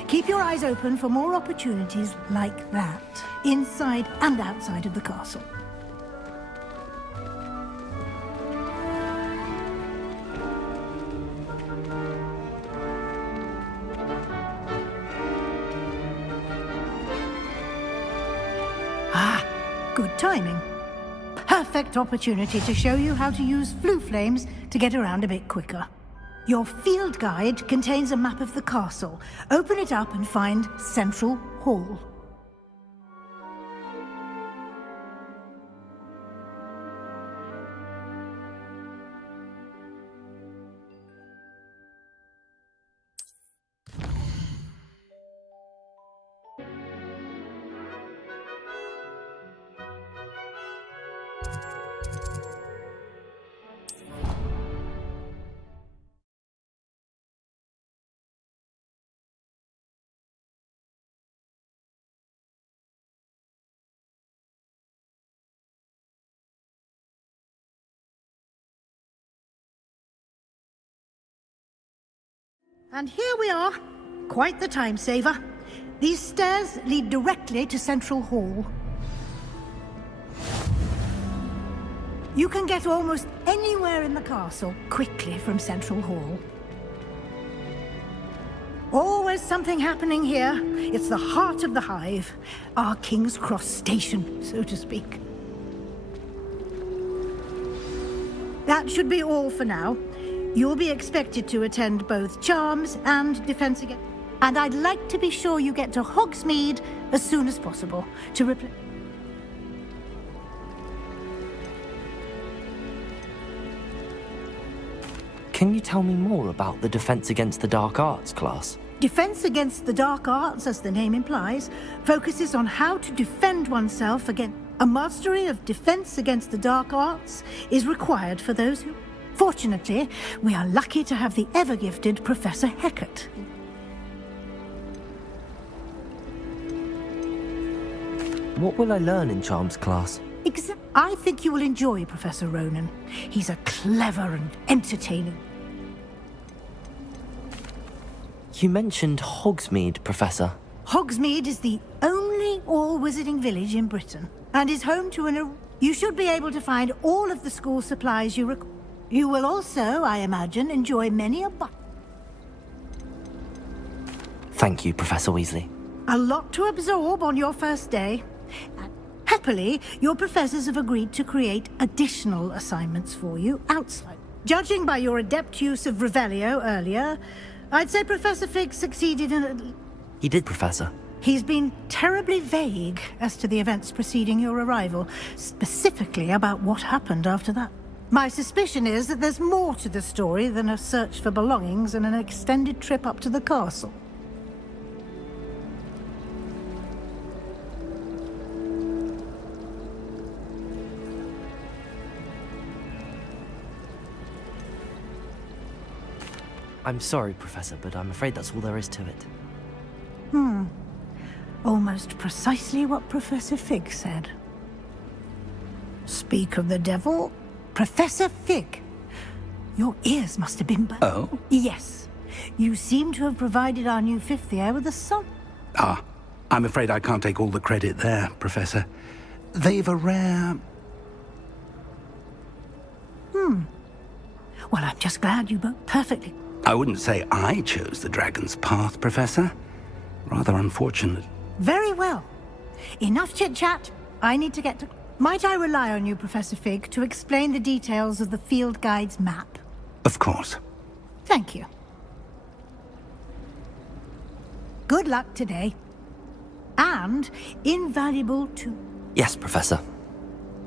Keep your eyes open for more opportunities like that, inside and outside of the castle. Ah, good timing. Perfect opportunity to show you how to use flue flames to get around a bit quicker. Your field guide contains a map of the castle. Open it up and find Central Hall. And here we are. Quite the time saver. These stairs lead directly to Central Hall. You can get almost anywhere in the castle quickly from Central Hall. Always something happening here. It's the heart of the hive. Our King's Cross station, so to speak. That should be all for now. You'll be expected to attend both Charms and Defense Against... And I'd like to be sure you get to Hogsmeade as soon as possible to replace... Can you tell me more about the Defense Against the Dark Arts class? Defense Against the Dark Arts, as the name implies, focuses on how to defend oneself against... A mastery of Defense Against the Dark Arts is required for those who... Fortunately, we are lucky to have the ever-gifted Professor Hecat. What will I learn in Charms class? I think you will enjoy Professor Ronan. He's a clever and entertaining. You mentioned Hogsmeade, Professor. Hogsmeade is the only all-wizarding village in Britain, and is home to You should be able to find all of the school supplies you require. You will also, I imagine, enjoy many a Thank you, Professor Weasley. A lot to absorb on your first day. Happily, your professors have agreed to create additional assignments for you outside. Judging by your adept use of Revelio earlier, I'd say Professor Fig succeeded in He did, Professor. He's been terribly vague as to the events preceding your arrival, specifically about what happened after that. My suspicion is that there's more to the story than a search for belongings and an extended trip up to the castle. I'm sorry, Professor, but I'm afraid that's all there is to it. Almost precisely what Professor Fig said. Speak of the devil, Professor Fig. Your ears must have been Oh? Yes. You seem to have provided our new fifth year with a son. I'm afraid I can't take all the credit there, Professor. They've a rare... Well, I'm just glad you both perfectly... I wouldn't say I chose the dragon's path, Professor. Rather unfortunate. Very well. Enough chit-chat. I need to get to... Might I rely on you, Professor Fig, to explain the details of the field guide's map? Of course. Thank you. Good luck today. And invaluable too. Yes, Professor.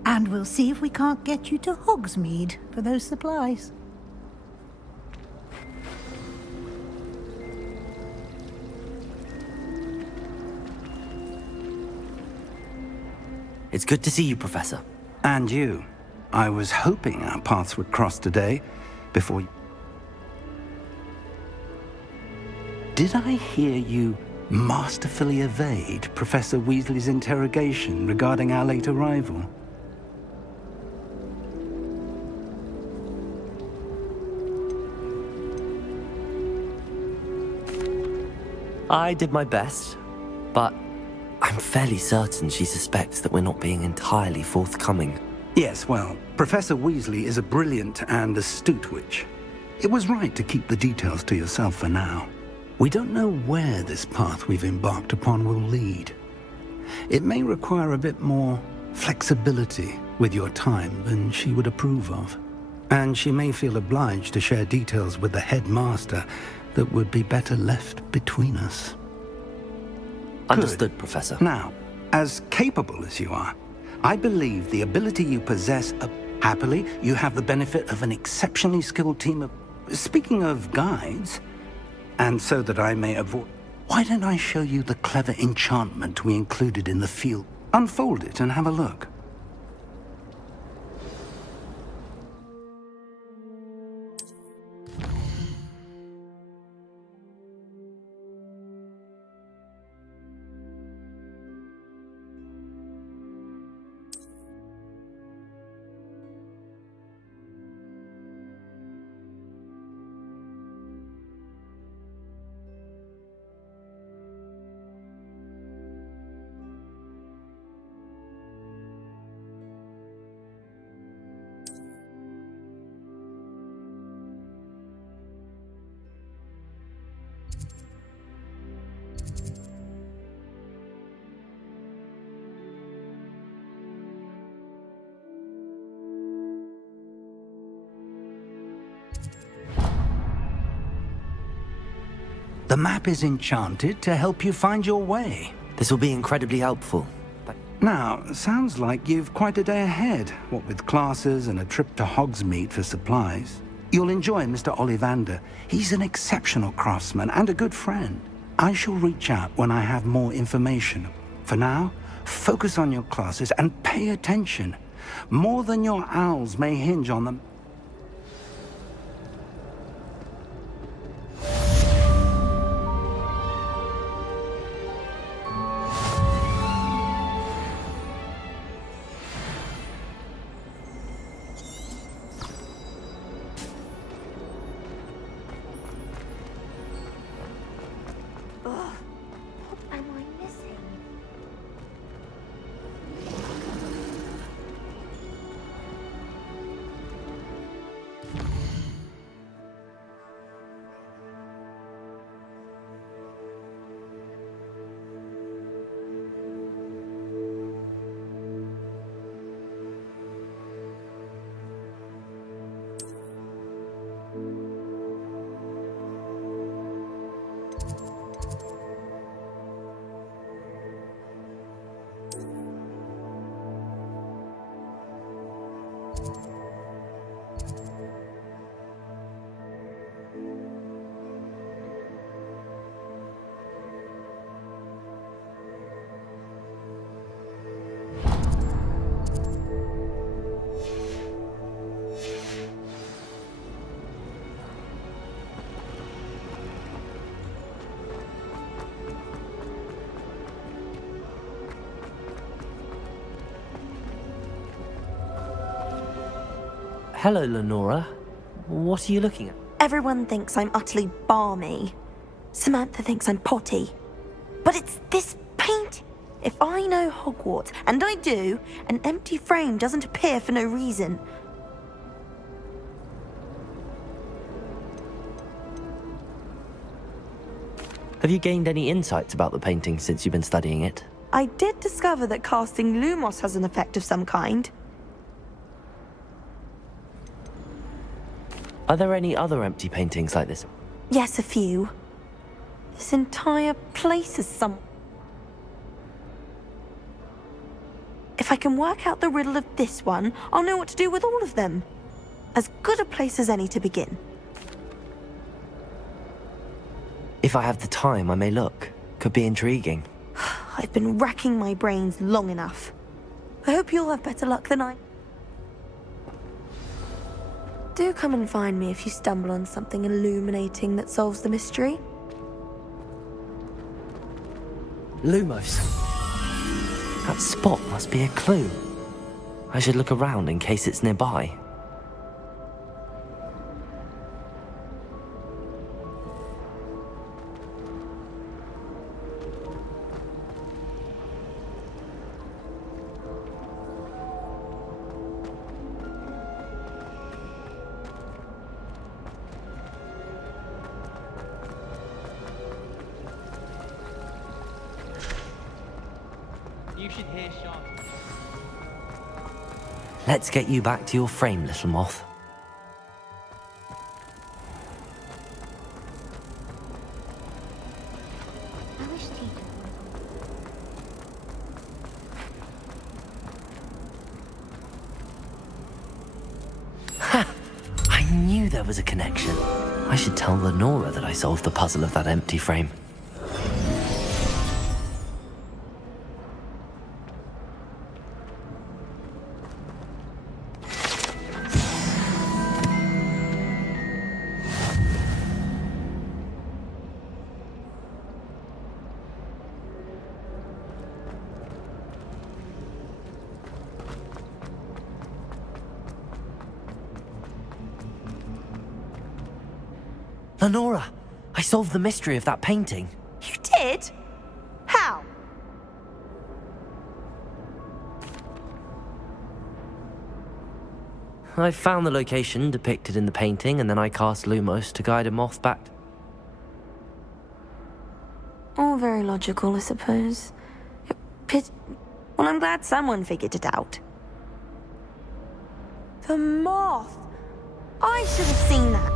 And we'll see if we can't get you to Hogsmeade for those supplies. It's good to see you, Professor. And you. I was hoping our paths would cross today, before you... Did I hear you masterfully evade Professor Weasley's interrogation regarding our late arrival? I did my best, but I'm fairly certain she suspects that we're not being entirely forthcoming. Yes, well, Professor Weasley is a brilliant and astute witch. It was right to keep the details to yourself for now. We don't know where this path we've embarked upon will lead. It may require a bit more flexibility with your time than she would approve of. And she may feel obliged to share details with the headmaster that would be better left between us. Understood, Professor. Now, as capable as you are, I believe the ability you possess... Happily, you have the benefit of an exceptionally skilled team of... Speaking of guides, and so that I may avoid... Why don't I show you the clever enchantment we included in the field? Unfold it and have a look. The map is enchanted to help you find your way. This will be incredibly helpful. Now, sounds like you've quite a day ahead, what with classes and a trip to Hogsmeade for supplies. You'll enjoy Mr. Ollivander. He's an exceptional craftsman and a good friend. I shall reach out when I have more information. For now, focus on your classes and pay attention. More than your owls may hinge on them. hello, Lenora. What are you looking at? Everyone thinks I'm utterly balmy. Samantha thinks I'm potty. But it's this paint. If I know Hogwarts, and I do, an empty frame doesn't appear for no reason. Have you gained any insights about the painting since you've been studying it? I did discover that casting Lumos has an effect of some kind. Are there any other empty paintings like this? Yes, a few. This entire place is some... If I can work out the riddle of this one, I'll know what to do with all of them. As good a place as any to begin. If I have the time, I may look. Could be intriguing. I've been racking my brains long enough. I hope you'll have better luck than I. Do come and find me if you stumble on something illuminating that solves the mystery. Lumos. That spot must be a clue. I should look around in case it's nearby. You should hear Sean. Let's get you back to your frame, little moth. I wish to. Ha! I knew there was a connection. I should tell Lenora that I solved the puzzle of that empty frame. Lenora, I solved the mystery of that painting. You did? How? I found the location depicted in the painting, and then I cast Lumos to guide a moth back. All very logical, I suppose. Well, I'm glad someone figured it out. The moth! I should have seen that.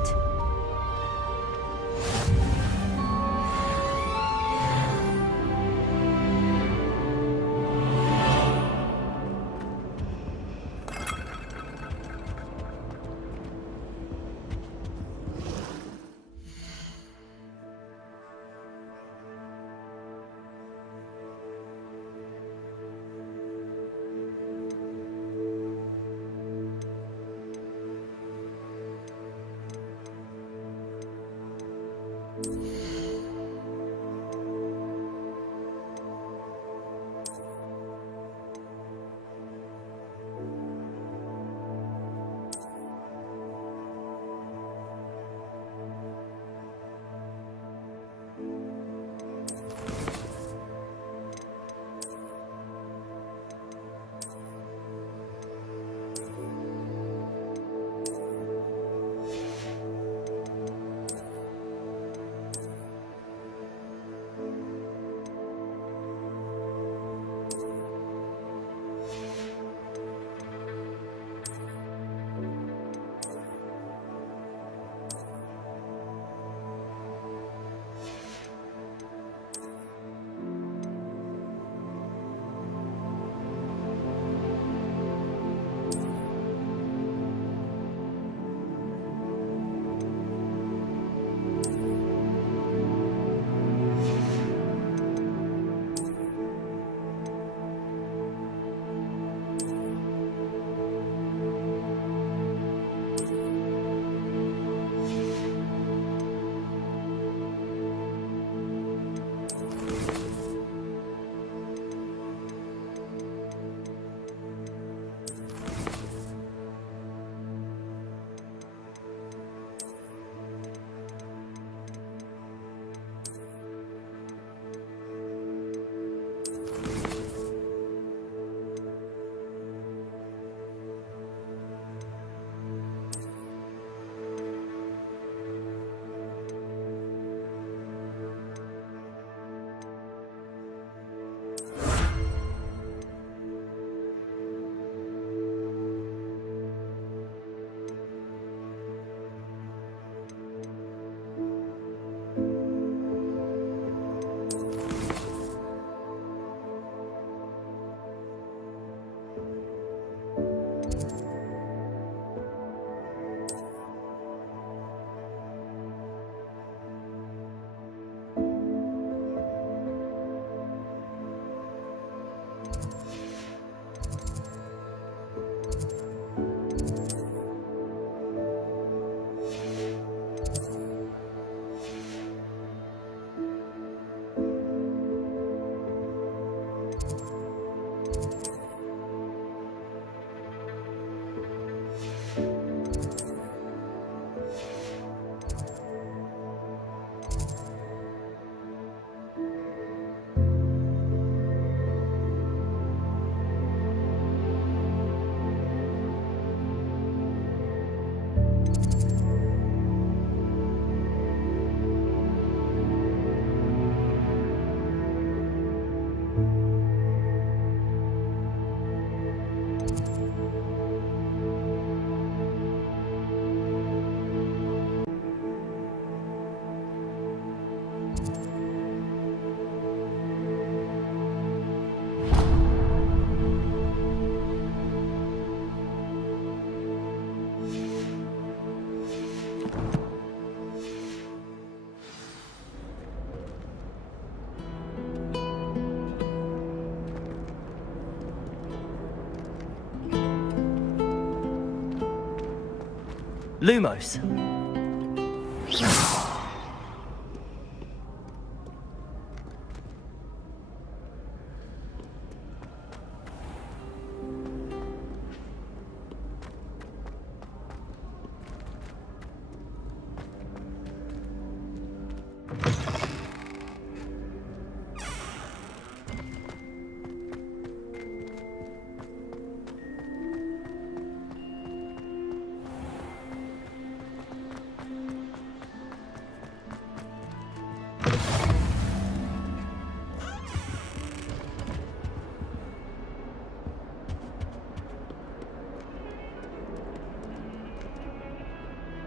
Lumos.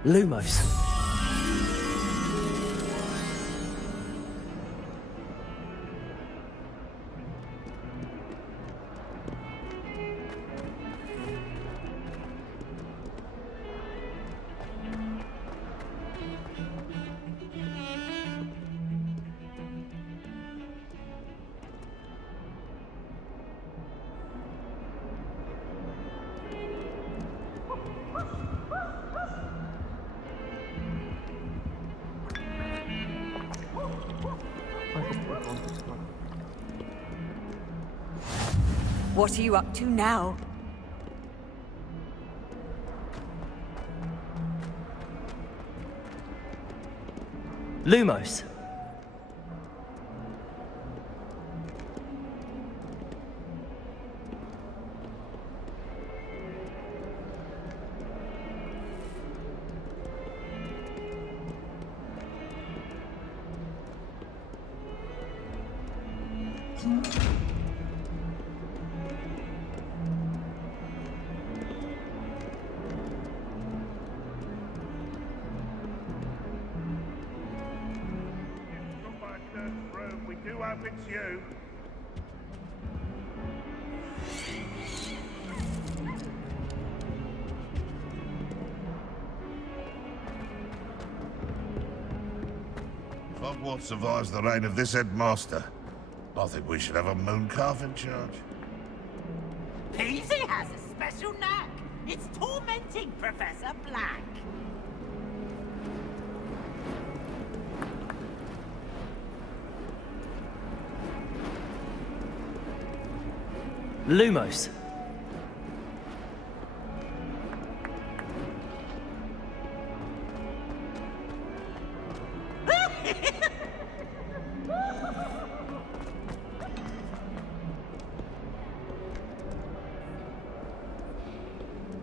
Lumos. What are you up to now? Lumos. We do hope it's you. Hogwarts survives the reign of this headmaster. I think we should have a moon calf in charge. Peasy has a special knack. It's tormenting Professor Black. Lumos.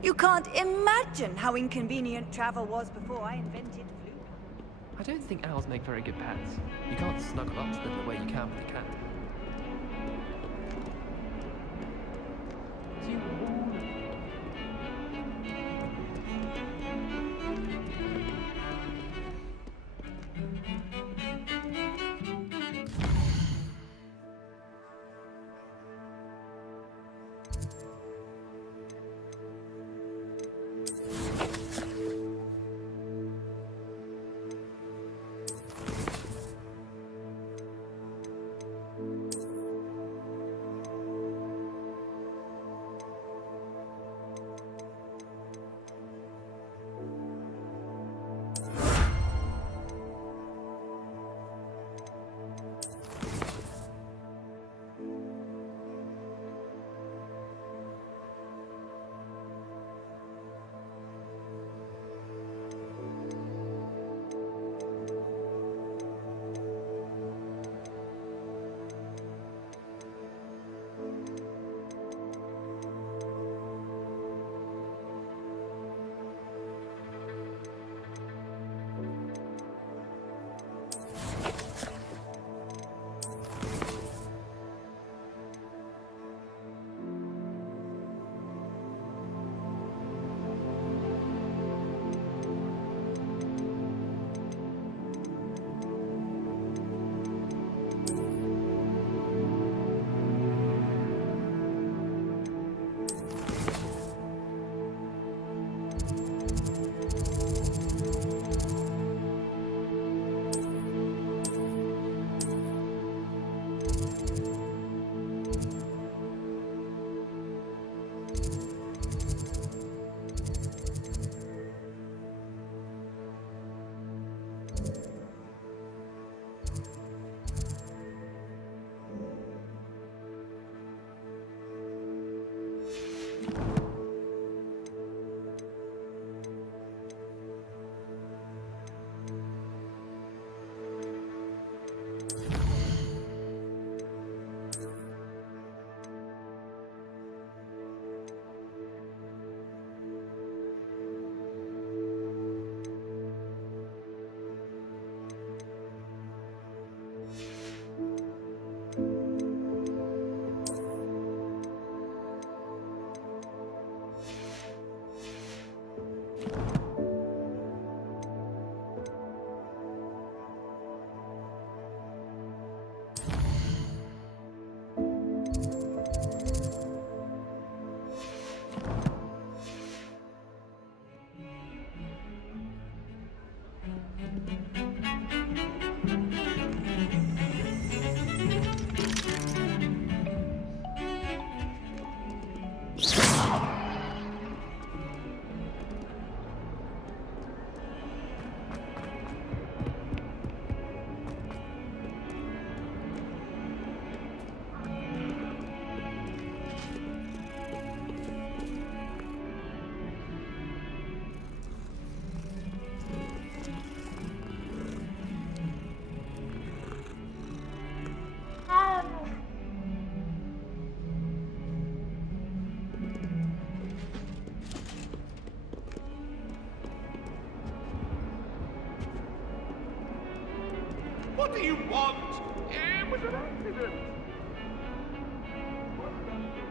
You can't imagine how inconvenient travel was before I invented flu. I don't think owls make very good pets. You can't snuggle up to them the way you can with a cat. What do you want? It was an accident.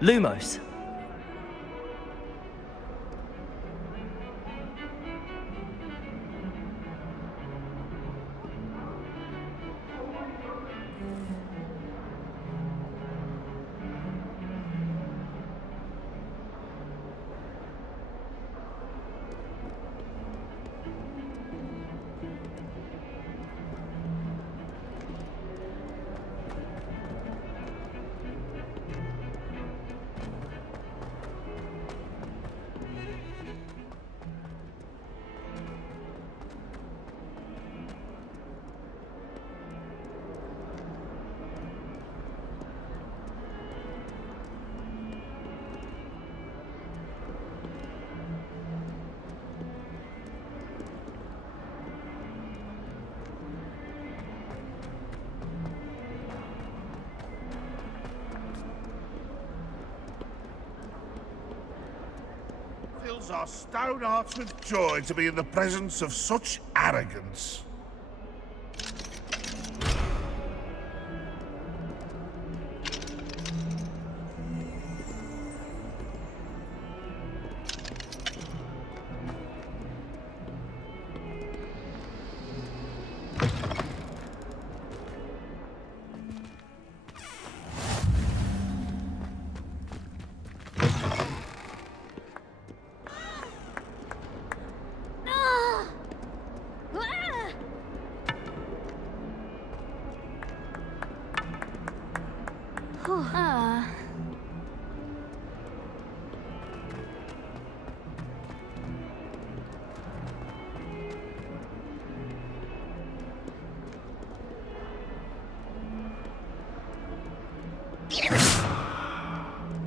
Lumos. Fills our stone hearts with joy to be in the presence of such arrogance.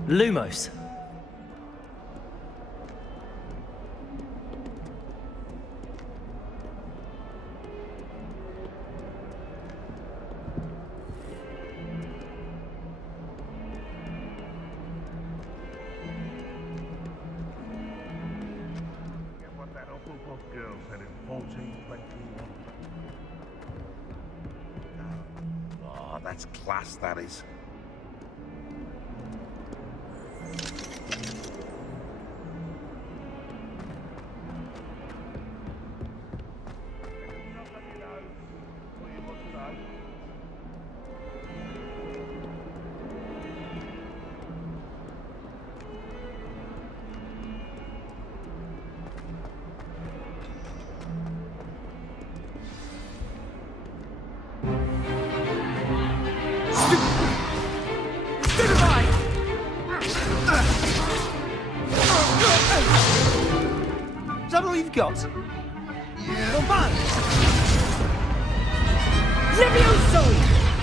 Lumos. What that Hufflepuff girl said in 1421. Oh, that's class, that is. Is that all you've got? Come on! Levioso!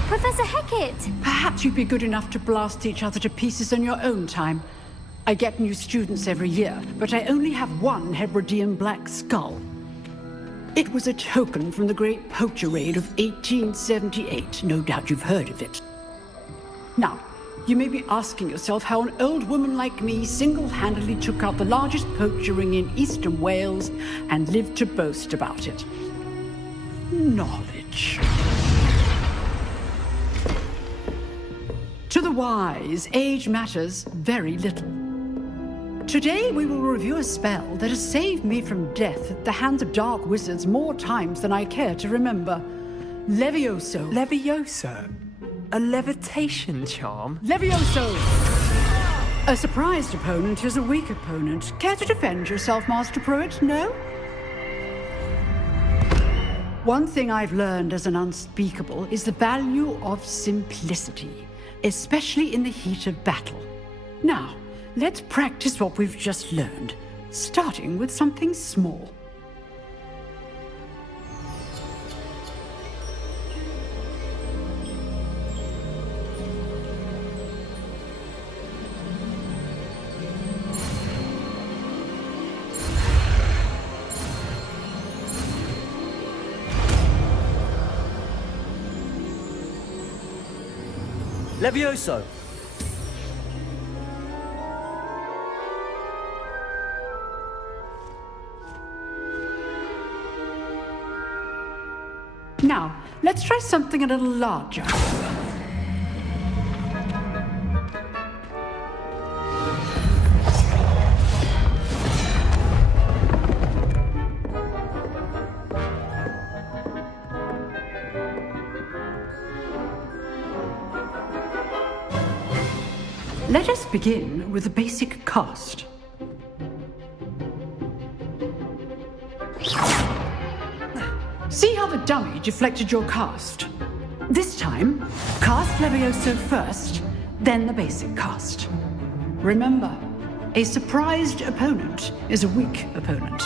Professor Hecat! Perhaps you'd be good enough to blast each other to pieces on your own time. I get new students every year, but I only have one Hebridean black skull. It was a token from the Great Poacher Raid of 1878. No doubt you've heard of it. Now, you may be asking yourself how an old woman like me single-handedly took out the largest poacher ring in eastern Wales and lived to boast about it. Knowledge. To the wise, age matters very little. Today we will review a spell that has saved me from death at the hands of dark wizards more times than I care to remember. Levioso. Levioso? A levitation charm? Levioso! A surprised opponent is a weak opponent. Care to defend yourself, Master Pruitt? No? One thing I've learned as an unspeakable is the value of simplicity, especially in the heat of battle. Now, let's practice what we've just learned, starting with something small. Levioso! Now, let's try something a little larger. Let us begin with the basic cast. See how the dummy deflected your cast? This time, cast Levioso first, then the basic cast. Remember, a surprised opponent is a weak opponent,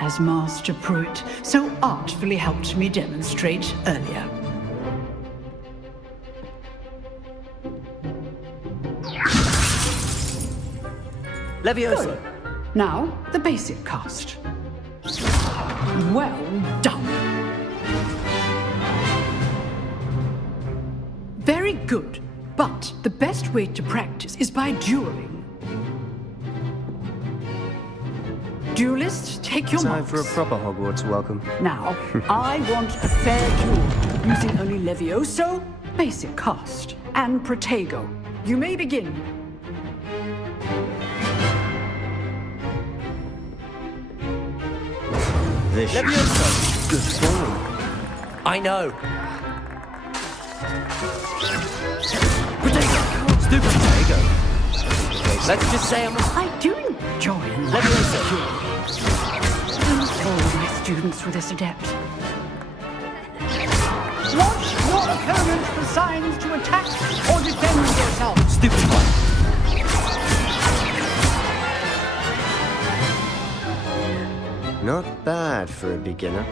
as Master Pruitt so artfully helped me demonstrate earlier. Levioso! Good. Now, the basic cast. Well done. Very good, but the best way to practice is by dueling. Duelists, take your Time marks. for a proper Hogwarts welcome. Now, I want a fair duel, using only Levioso, basic cast, and Protego. You may begin. This Levioso! good form. I know! Stupid Protego! Let's just say I do enjoy Levioso! all my students for this adept. Watch your opponent for signs to attack or defend yourself. Stupid one! Not bad for a beginner.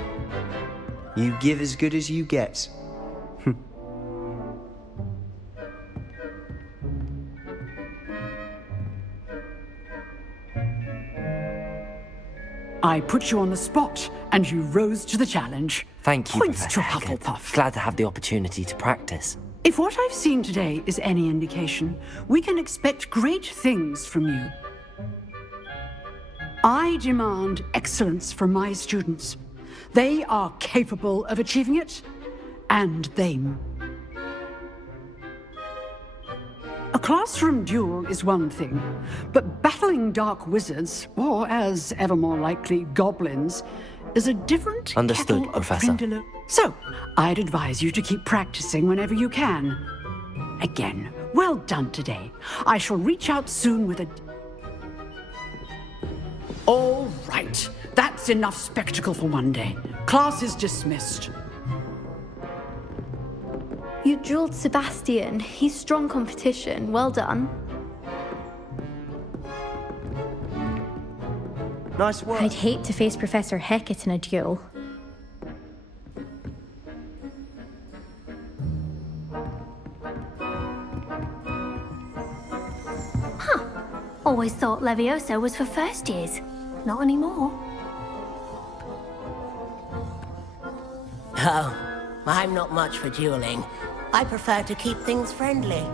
You give as good as you get. I put you on the spot, and you rose to the challenge. Thank you, Points Professor to Haggard. Hufflepuff. Glad to have the opportunity to practice. If what I've seen today is any indication, we can expect great things from you. I demand excellence from my students. They are capable of achieving it, and they... A classroom duel is one thing, but battling dark wizards, or as ever more likely, goblins, is a different Understood, kettle of Professor. brindle. So, I'd advise you to keep practicing whenever you can. Again, well done today. I shall reach out soon with a... All right, that's enough spectacle for one day. Class is dismissed. You drilled Sebastian. He's strong competition. Well done. Nice work. I'd hate to face Professor Hecat in a duel. Huh. Always thought Levioso was for first years. Not anymore. Oh, I'm not much for dueling. I prefer to keep things friendly.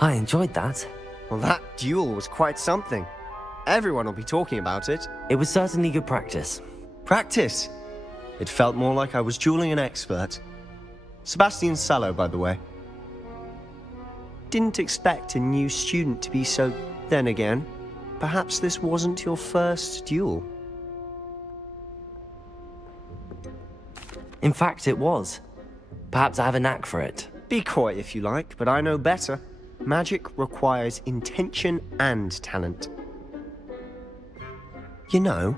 I enjoyed that. Well, that duel was quite something. Everyone will be talking about it. It was certainly good practice. Practice? It felt more like I was dueling an expert. Sebastian Sallow, by the way. Didn't expect a new student to be so... Then again, perhaps this wasn't your first duel. In fact, it was. Perhaps I have a knack for it. Be coy if you like, but I know better. Magic requires intention and talent. You know,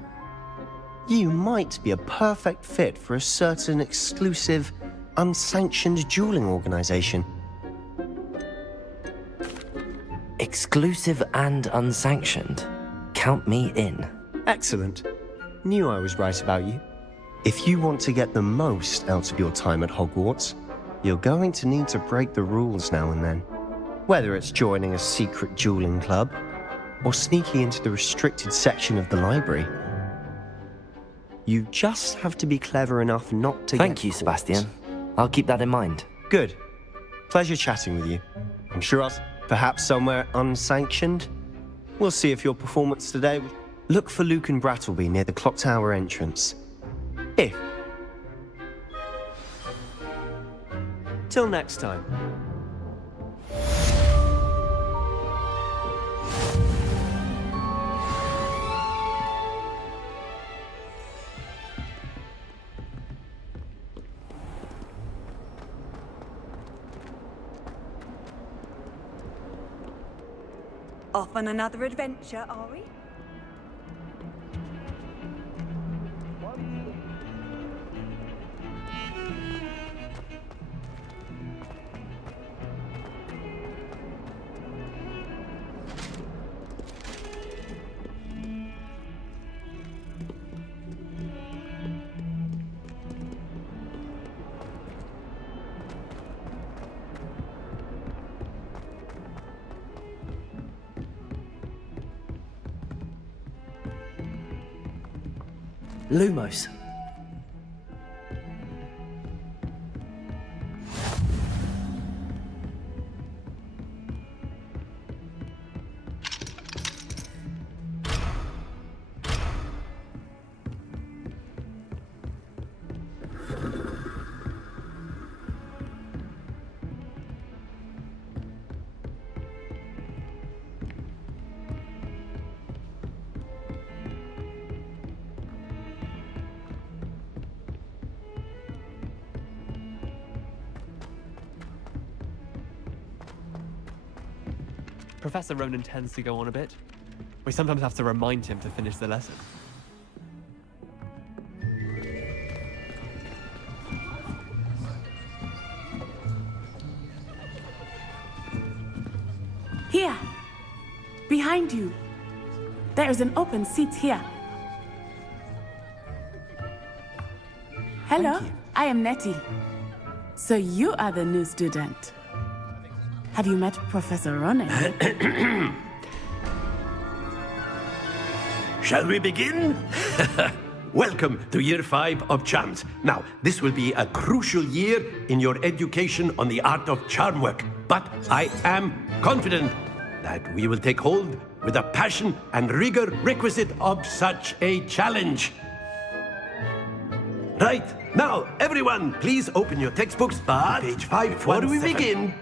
You might be a perfect fit for a certain exclusive, unsanctioned dueling organization. Exclusive and unsanctioned. Count me in. Excellent. Knew I was right about you. If you want to get the most out of your time at Hogwarts, you're going to need to break the rules now and then. Whether it's joining a secret dueling club, or sneaking into the restricted section of the library. You just have to be clever enough not to Thank you, Sebastian. I'll keep that in mind. Good. Pleasure chatting with you. I'm sure I'll... Perhaps somewhere unsanctioned? We'll see if your performance today... Look for Luke and Brattleby near the clock tower entrance. If. Till next time. Off on another adventure, are we? Lumos. Professor Ronan tends to go on a bit. We sometimes have to remind him to finish the lesson. Here! Behind you! There is an open seat here. Hello, I am Nettie. So you are the new student. Have you met Professor Ronan? Shall we begin? Welcome to Year 5 of Charms. Now, this will be a crucial year in your education on the art of charm work, but I am confident that we will take hold with the passion and rigor requisite of such a challenge. Right, now, everyone, please open your textbooks to page 5. Before we begin,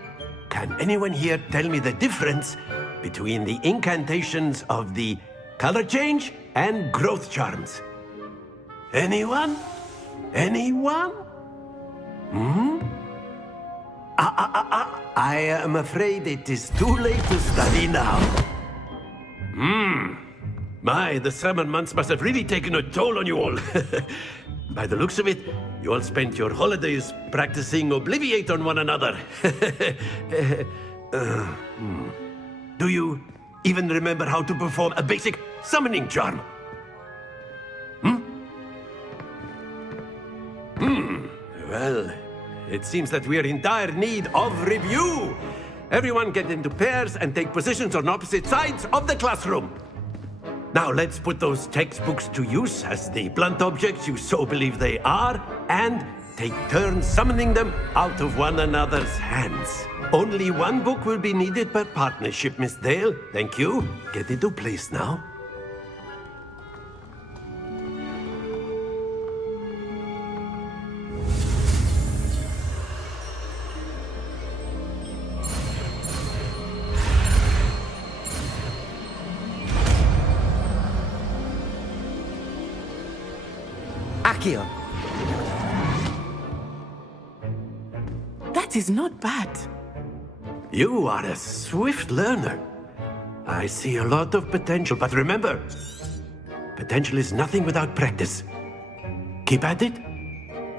can anyone here tell me the difference between the incantations of the color change and growth charms? Anyone? Anyone? I am afraid it is too late to study now. My, the summer months must have really taken a toll on you all. By the looks of it, you all spent your holidays practicing Obliviate on one another. Do you even remember how to perform a basic summoning charm? Well, it seems that we are in dire need of review. Everyone get into pairs and take positions on opposite sides of the classroom. Now let's put those textbooks to use as the blunt objects you so believe they are, and take turns summoning them out of one another's hands. Only one book will be needed per partnership, Miss Dale. Thank you. Get into place now. Accio. That is not bad. You are a swift learner. I see a lot of potential, but remember, potential is nothing without practice. keep at it.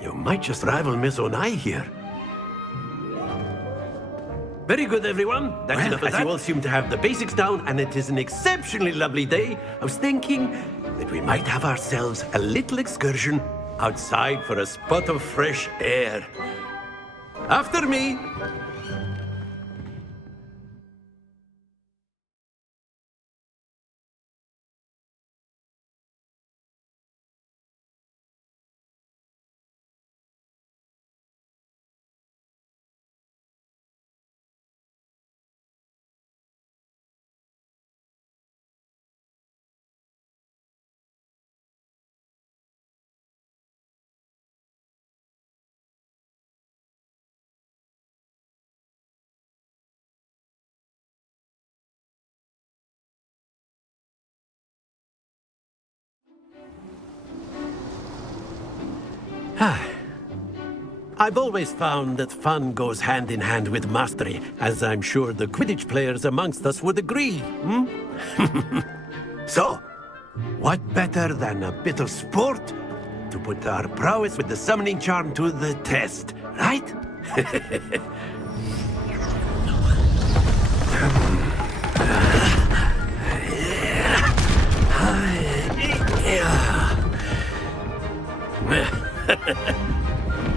You might just rival Miss Onai here. Very good, everyone. That's enough as you all seem to have the basics down, and it is an exceptionally lovely day. I was thinking that we might have ourselves a little excursion outside for a spot of fresh air. After me. I've always found that fun goes hand in hand with mastery, as I'm sure the Quidditch players amongst us would agree. So, what better than a bit of sport to put our prowess with the summoning charm to the test, right?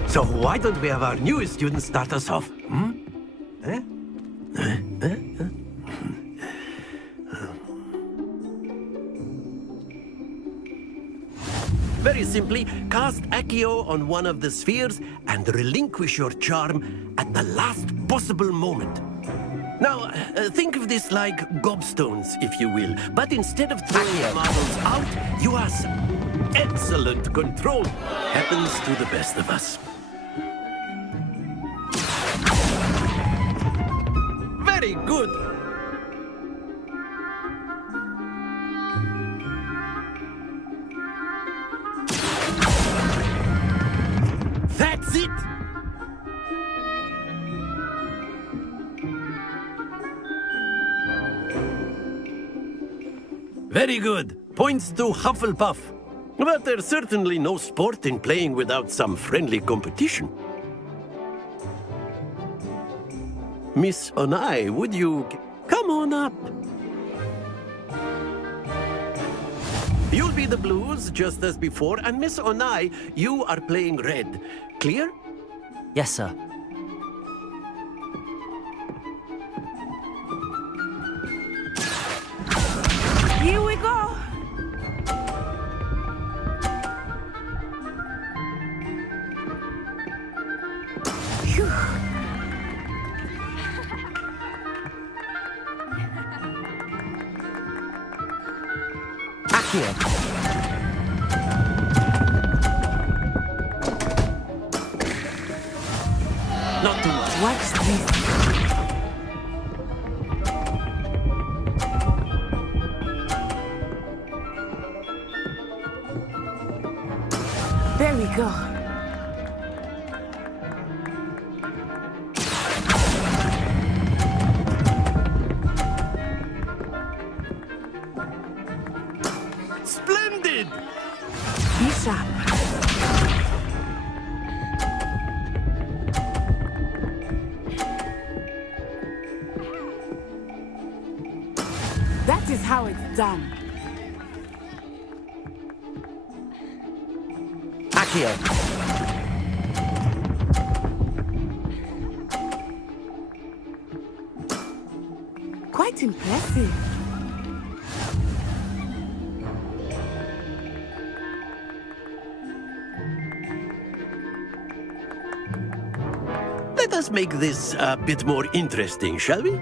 So why don't we have our newest student start us off? Very simply, cast Accio on one of the spheres and relinquish your charm at the last possible moment. Now, think of this like gobstones, if you will, but instead of throwing the marbles out, you have some excellent control. Happens to the best of us. Very good. That's it. Very good. Points to Hufflepuff. But there's certainly no sport in playing without some friendly competition. Miss Onai, would you come on up? You'll be the blues, just as before, and Miss Onai, you are playing red. Clear? Yes, sir. Here we go. Phew. Accio. Not too much. Watch this. There we go. Splendid! Be sharp. That is how it's done. Accio. Quite impressive. Let us make this a bit more interesting, shall we?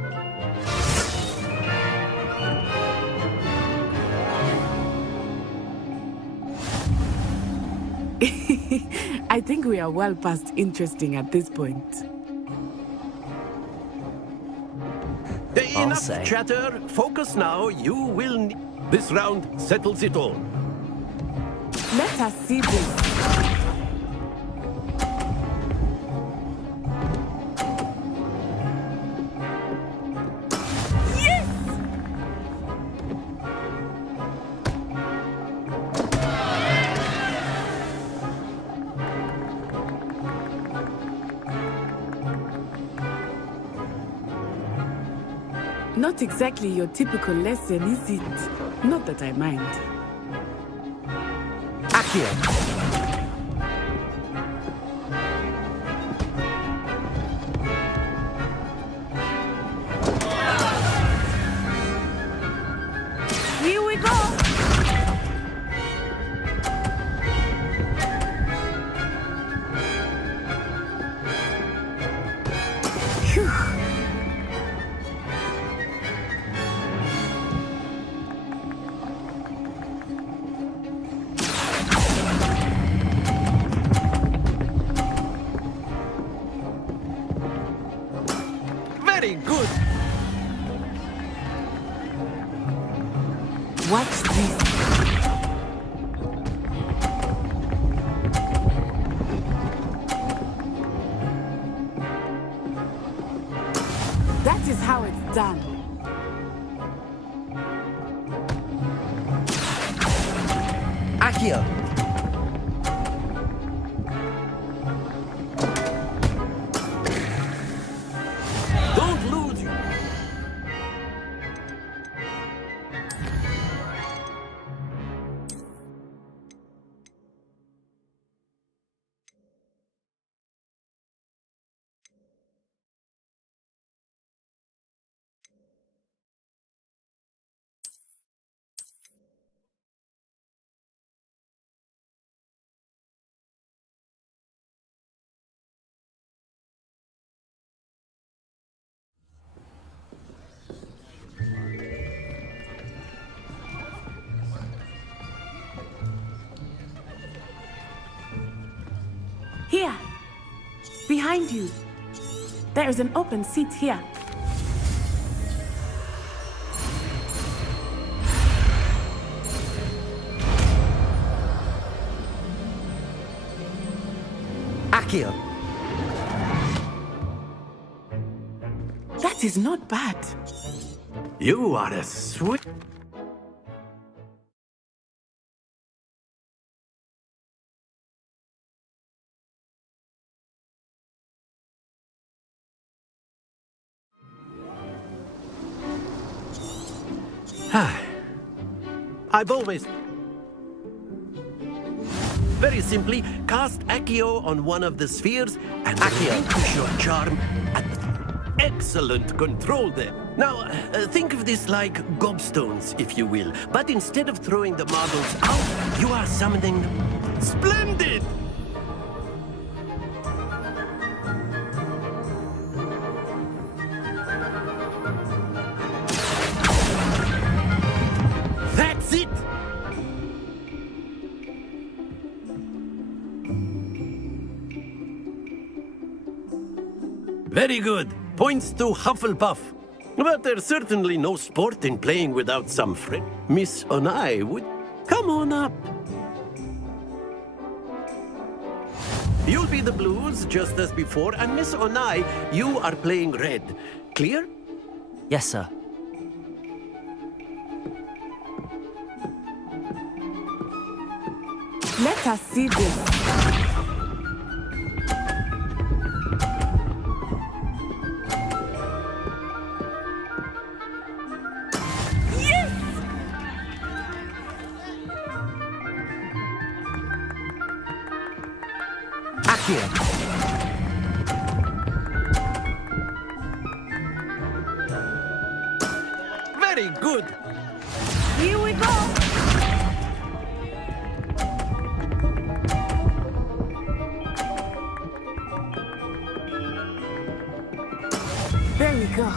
I think we are well past interesting at this point. Enough chatter. Focus now. You will... This round settles it all. Let us see this. Not exactly your typical lesson, is it? Not that I mind. Accio! Here we go! Phew. Very good. Watch this. That is how it's done. Accio! Don't lose you. Here. Behind you. There is an open seat here. Accio! That is not bad. You are a sweet... I've always... Very simply, cast Accio on one of the spheres and relinquish your charm at excellent control there. Now, think of this like gobstones, if you will. But instead of throwing the marbles out, you are summoning them. Splendid! That's it! Very good. Points to Hufflepuff. But there's certainly no sport in playing without some friend. Miss Onai would... Come on up. You'll be the blues, just as before, and Miss Onai, you are playing red. Clear? Yes, sir. Let us see this. Accio! Very good. Here we go. There we go.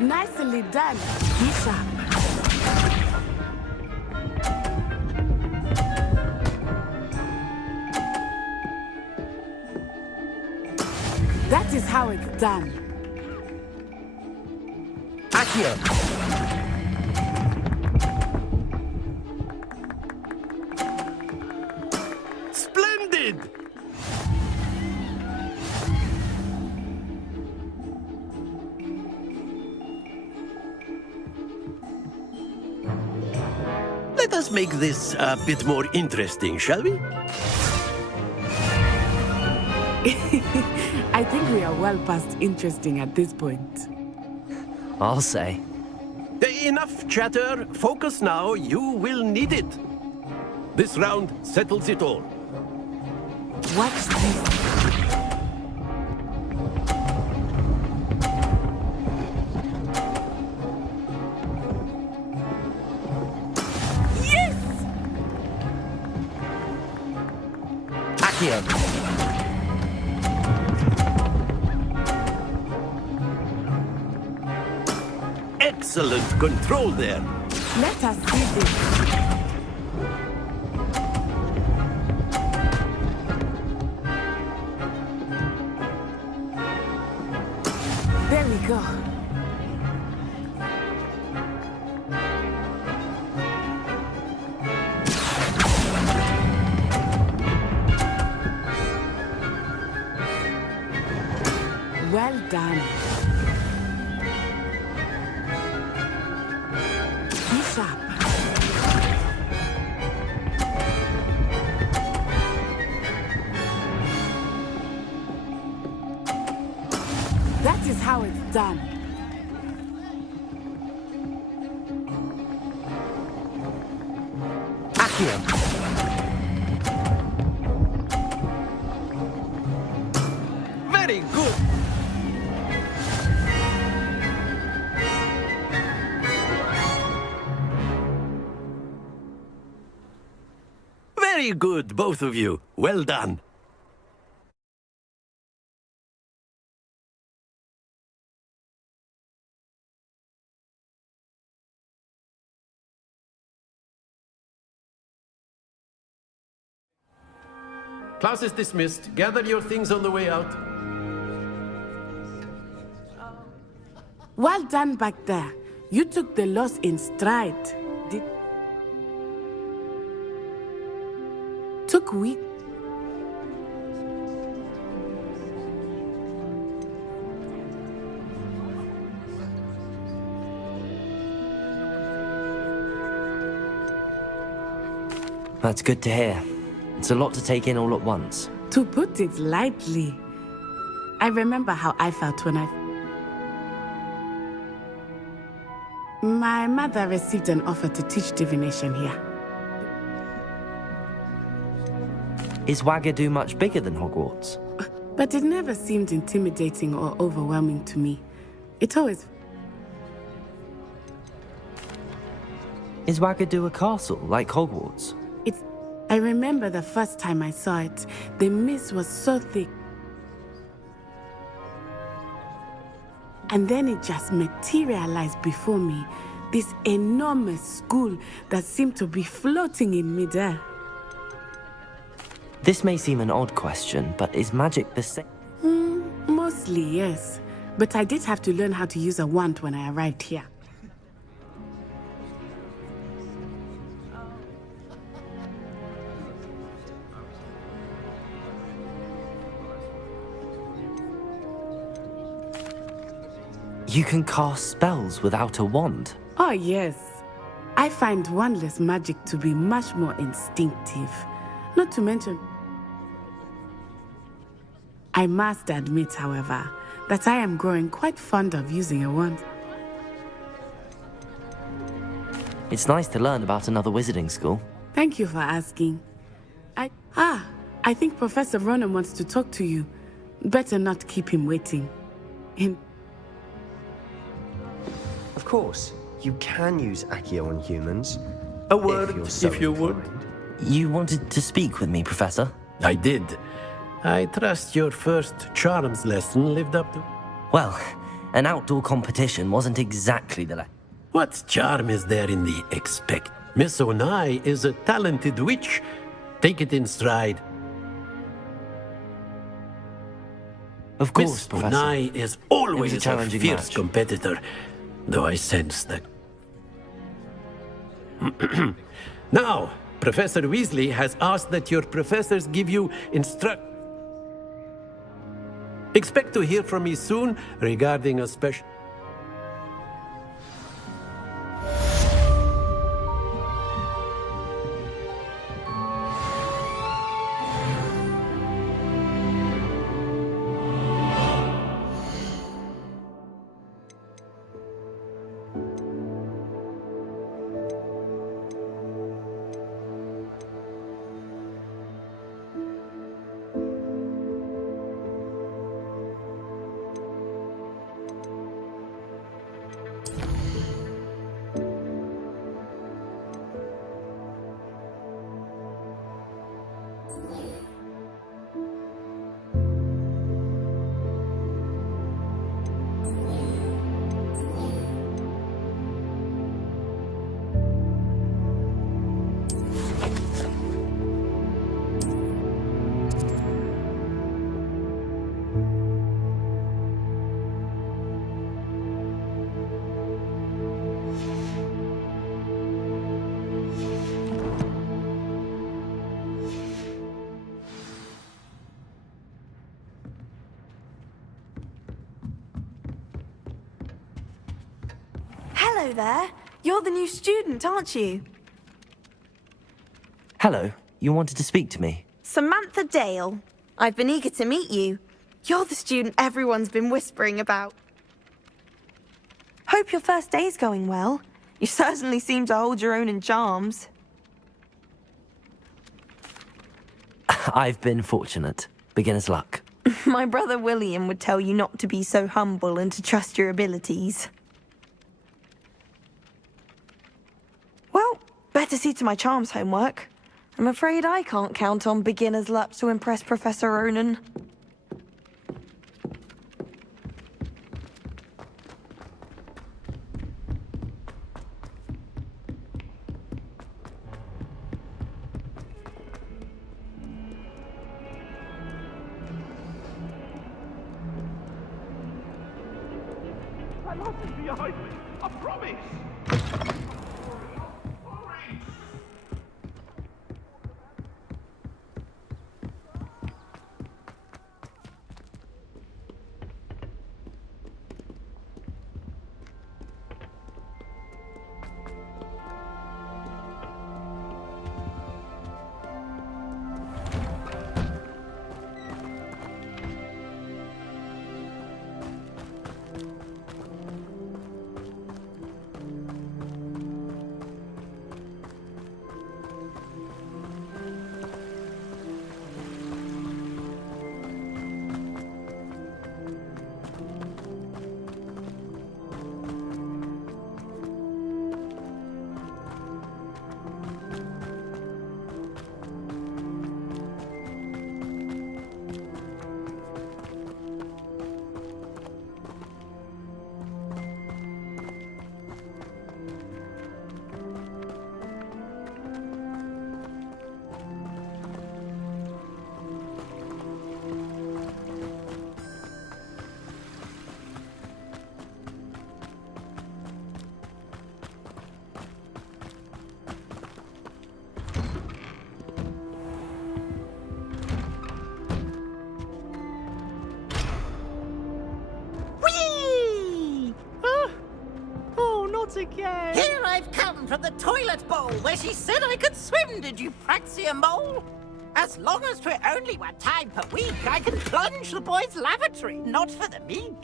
Nicely done, Bishop. That is how it's done. Accio! Splendid! let us make this a bit more interesting, shall we? I think we are well past interesting at this point. I'll say. Enough chatter. Focus now. You will need it. This round settles it all. Watch this. Yes! Accio. Excellent control there. Let us see this. There we go. Well done. Be sharp. That is how it's done. Accio. Very good. Very good, both of you. Well done. Class is dismissed. Gather your things on the way out. Well done back there. You took the loss in stride. Took week. That's good to hear. It's a lot to take in all at once. To put it lightly, I remember how I felt when my mother received an offer to teach divination here. Is Wagadu much bigger than Hogwarts? But it never seemed intimidating or overwhelming to me. It always... Is Wagadu a castle, like Hogwarts? I remember the first time I saw it. The mist was so thick. And then it just materialized before me. This enormous school that seemed to be floating in midair. This may seem an odd question, but is magic the same? Mostly, yes. But I did have to learn how to use a wand when I arrived here. You can cast spells without a wand? Oh, yes. I find wandless magic to be much more instinctive. Not to mention... I must admit, however, that I am growing quite fond of using a wand. It's nice to learn about another wizarding school. Thank you for asking. I think Professor Ronan wants to talk to you. Better not keep him waiting. Of course, you can use Accio on humans. A word, if you would. You wanted to speak with me, Professor? I did. I trust your first charms lesson lived up to... Well, an outdoor competition wasn't exactly the... What charm is there in the expect? Miss Onai is a talented witch. Take it in stride. Of course, Miss Professor. Onai is always a challenging fierce match. competitor, though I sense that... Now, Professor Weasley has asked that your professors give you Expect to hear from me soon regarding a special... Hello there. You're the new student, aren't you? Hello, you wanted to speak to me? Samantha Dale. I've been eager to meet you. You're the student everyone's been whispering about. Hope your first day's going well. You certainly seem to hold your own in charms. I've been fortunate. Beginner's luck. My brother William would tell you not to be so humble and to trust your abilities. Well, better see to my charms homework. I'm afraid I can't count on beginner's luck to impress Professor Ronan. I lost it behind me. I promise. Again. Here I've come from the toilet bowl where she said I could swim, did you praxia mole? As long as 'twere only 1 time per week, I can plunge the boy's lavatory, not for the meek.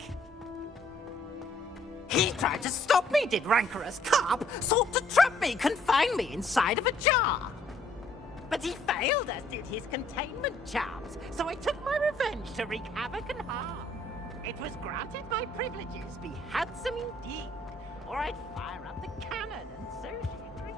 He tried to stop me, did rancorous carp, sought to trap me, confine me inside of a jar. But he failed, as did his containment charms, so I took my revenge to wreak havoc and harm. It was granted my privileges, be handsome indeed, or I'd fire up the cannon, and so she agreed.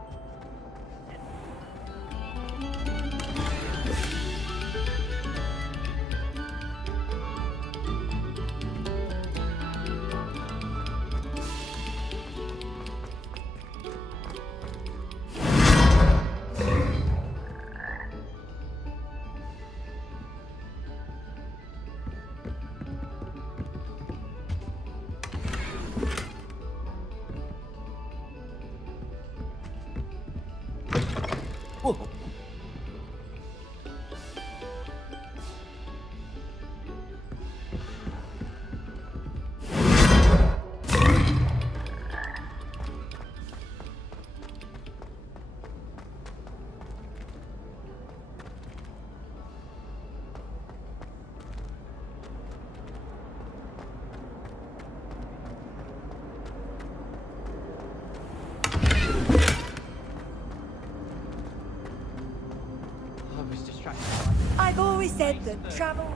I've always said that travel...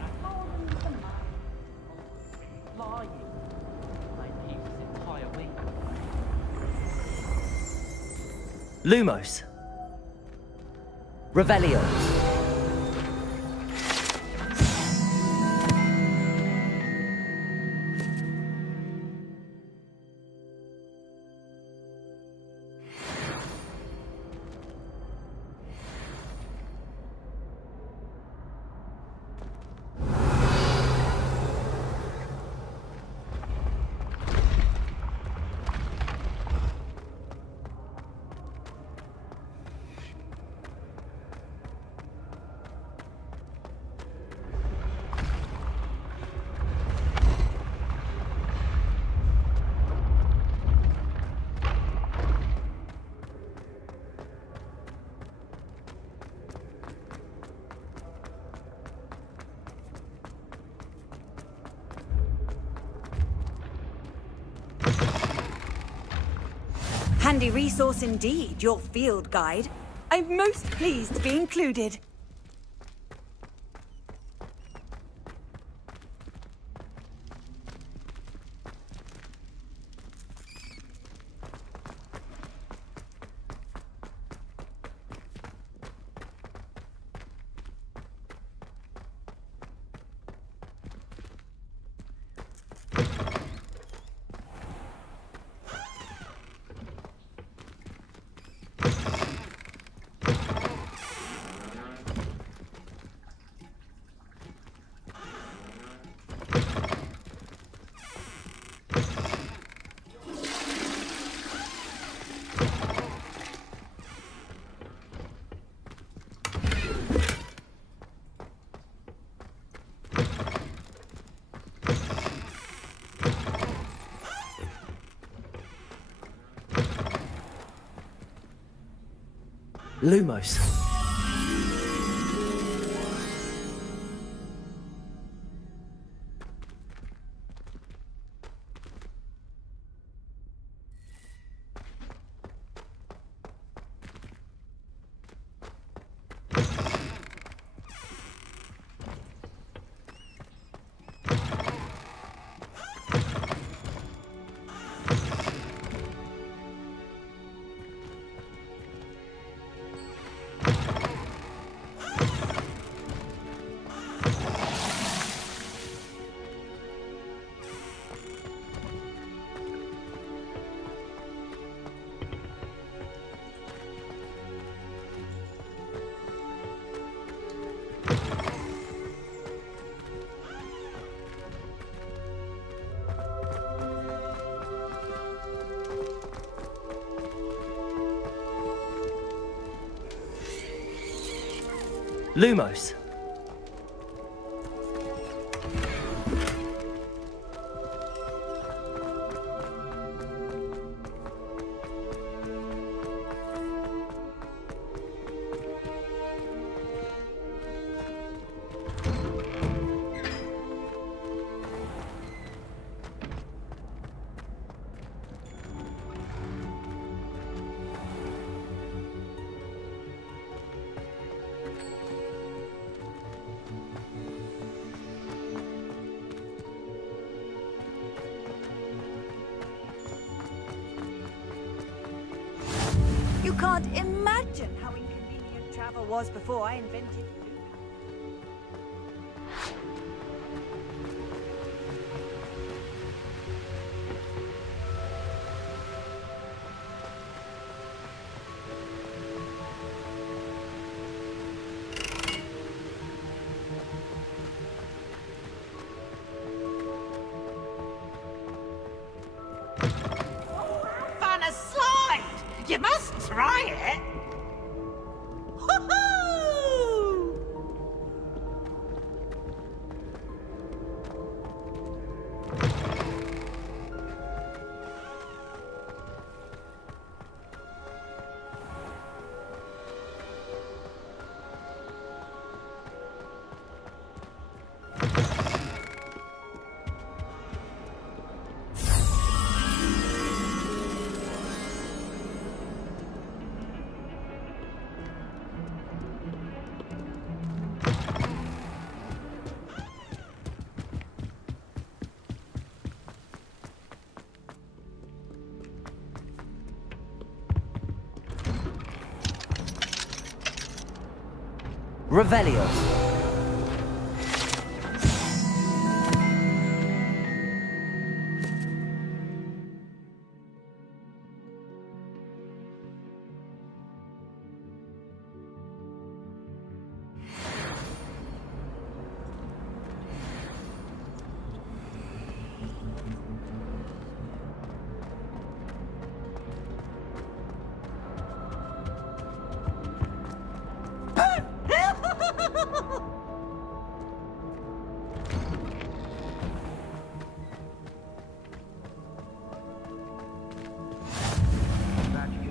Lying. I use this entire week. Lumos. Revelio. Handy resource indeed, your field guide. I'm most pleased to be included. Lumos. Lumos. You can't imagine how inconvenient travel was before I invented Fun a slide! You must try it! Woohoo! Revelio.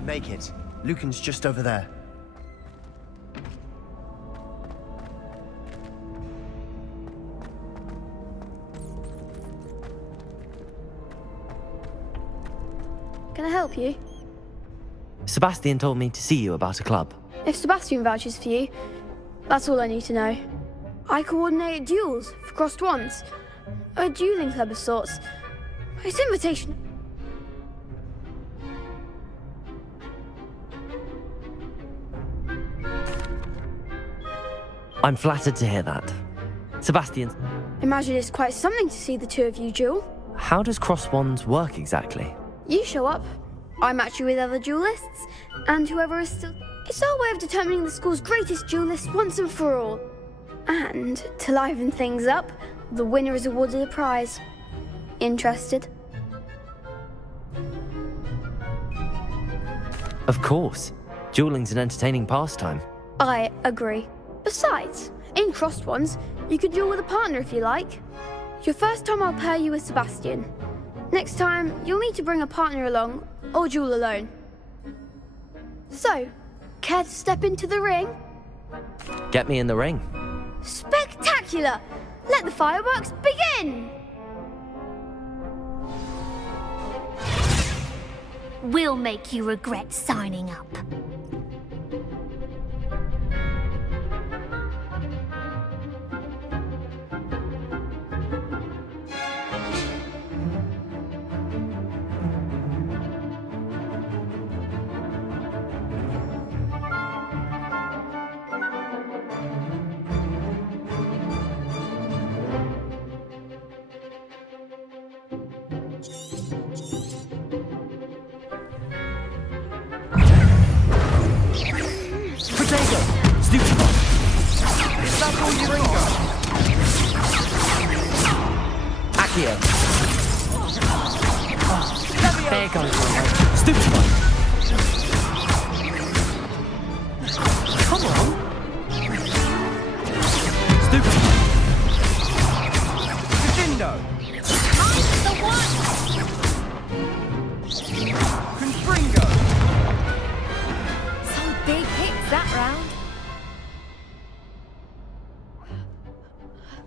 Make it. Lucan's just over there. Can I help you? Sebastian told me to see you about a club. If Sebastian vouches for you, that's all I need to know. I coordinate duels for crossed wands. A dueling club of sorts. It's invitation. I'm flattered to hear that. Sebastian, Imagine it's quite something to see the two of you duel. how does cross wands work exactly? You show up, I match you with other duelists, and whoever is still... It's our way of determining the school's greatest duelist once and for all. And, to liven things up, the winner is awarded a prize. Interested? Of course. Dueling's an entertaining pastime. I agree. Besides, in crossed ones, you could duel with a partner if you like. Your first time I'll pair you with Sebastian. Next time, you'll need to bring a partner along, or duel alone. So, care to step into the ring? Get me in the ring. Spectacular! Let the fireworks begin! We'll make you regret signing up. There goes one. Stupid one. Come on. Stupid one. Defendo. The one! Confringo. Some big hits that round.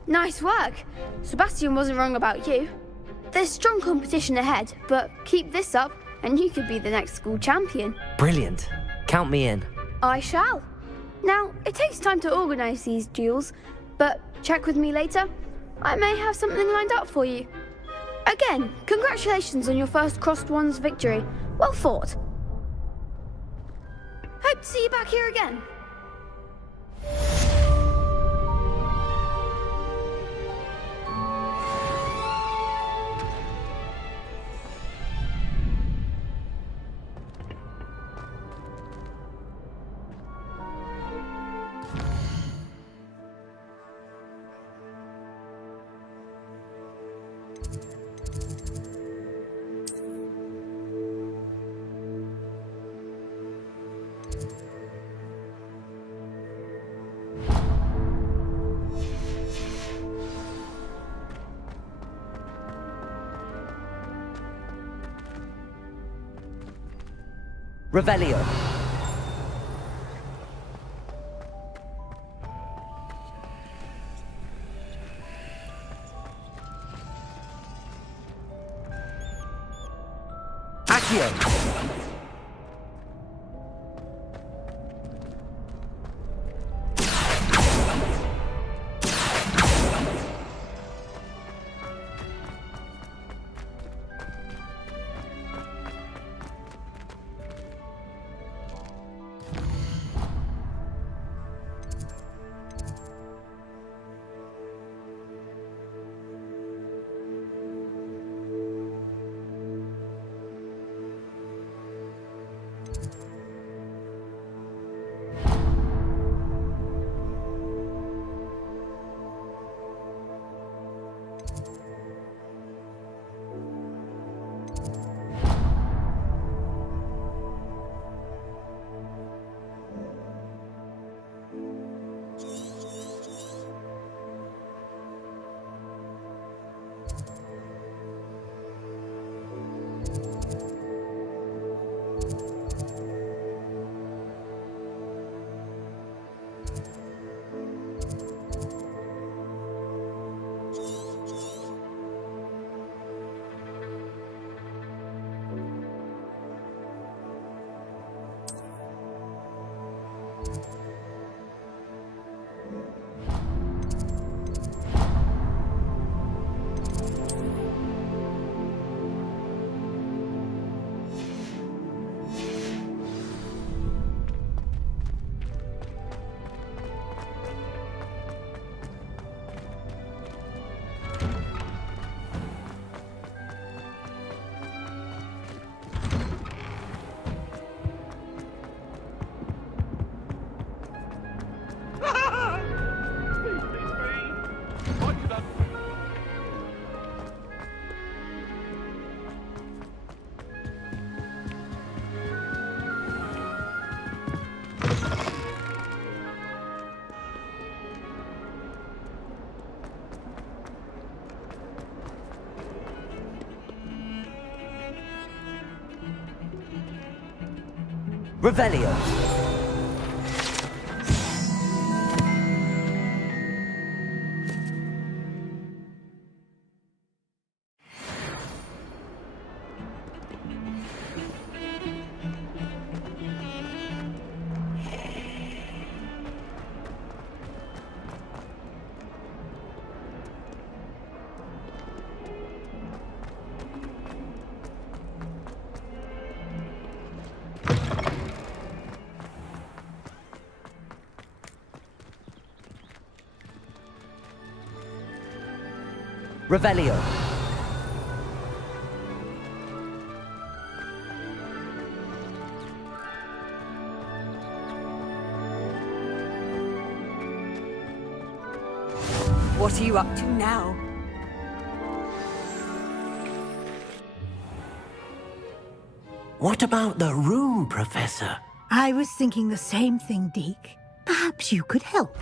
Nice work. Sebastian wasn't wrong about you. There's strong competition ahead, but keep this up and you could be the next school champion. Brilliant. Count me in. I shall. Now, it takes time to organise these duels, but check with me later. I may have something lined up for you. Again, congratulations on your first crossed wands victory. Well fought. Hope to see you back here again. Revelio. Accio. Revelio. Revelio. What are you up to now? What about the room, Professor? I was thinking the same thing, Deke. Perhaps you could help.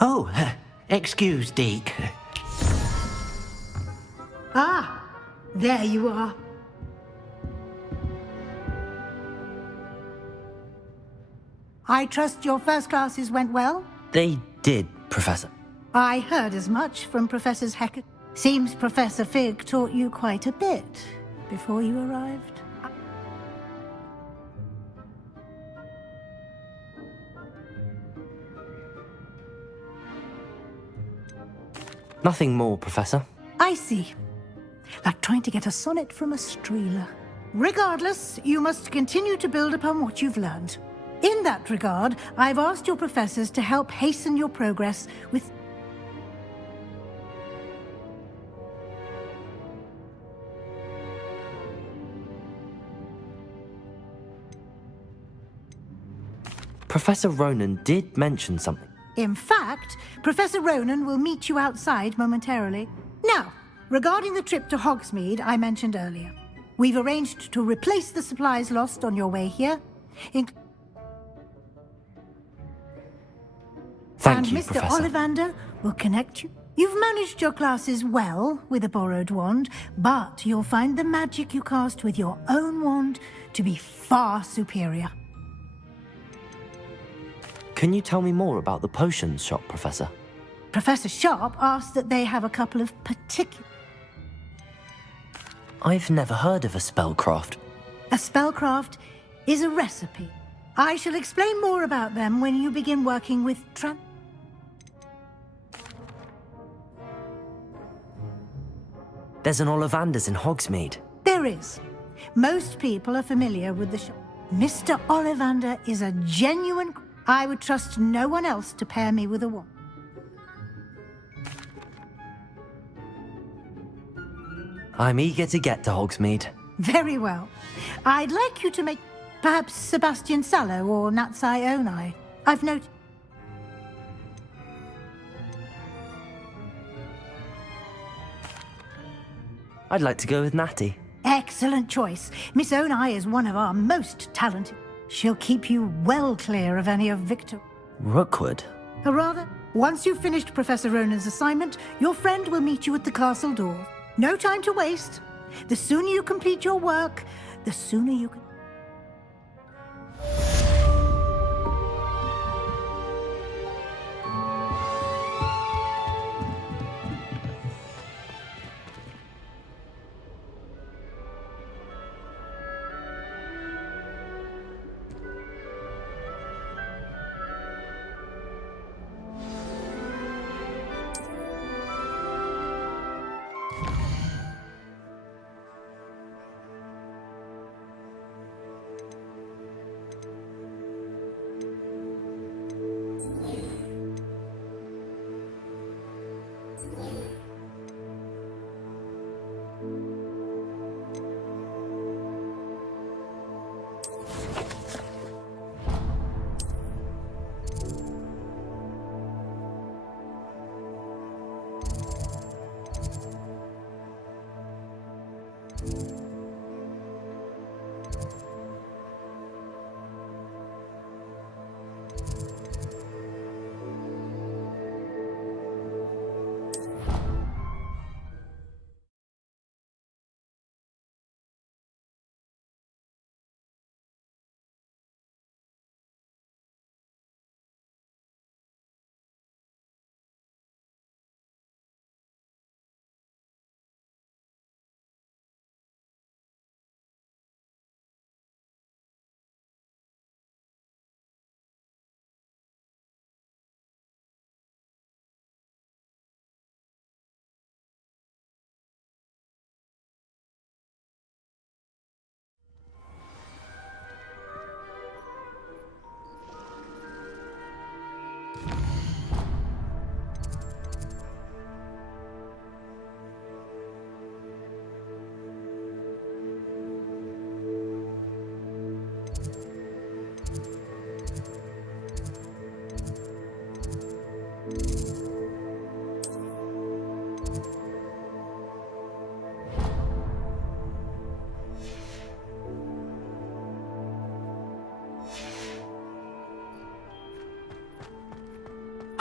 Oh, excuse, Deke. Ah, there you are. I trust your first classes went well? They did, Professor. I heard as much from Professors Hecat. Seems Professor Fig taught you quite a bit before you arrived. Nothing more, Professor. I see. Like trying to get a sonnet from a streeler. Regardless, you must continue to build upon what you've learned. In that regard, I've asked your professors to help hasten your progress with... Professor Ronan did mention something. In fact, Professor Ronan will meet you outside momentarily. Now, regarding the trip to Hogsmeade I mentioned earlier, we've arranged to replace the supplies lost on your way here. Thank you, Mr. Professor. Ollivander will connect you. You've managed your classes well with a borrowed wand, but you'll find the magic you cast with your own wand to be far superior. Can you tell me more about the potions shop, Professor? Professor Sharp asked that they have a couple of particular... I've never heard of a spellcraft. A spellcraft is a recipe. I shall explain more about them when you begin working with There's an Ollivander's in Hogsmeade. There is. Most people are familiar with the shop. Mr. Ollivander is a genuine... I would trust no one else to pair me with a wand. I'm eager to get to Hogsmeade. Very well. I'd like you to make perhaps Sebastian Sallow or Natsai Onai. I've noted... I'd like to go with Natty. Excellent choice. Miss Onai is one of our most talented. She'll keep you well clear of any of Victor... Rookwood? Or rather, once you've finished Professor Ronan's assignment, your friend will meet you at the castle door. No time to waste. The sooner you complete your work, the sooner you can...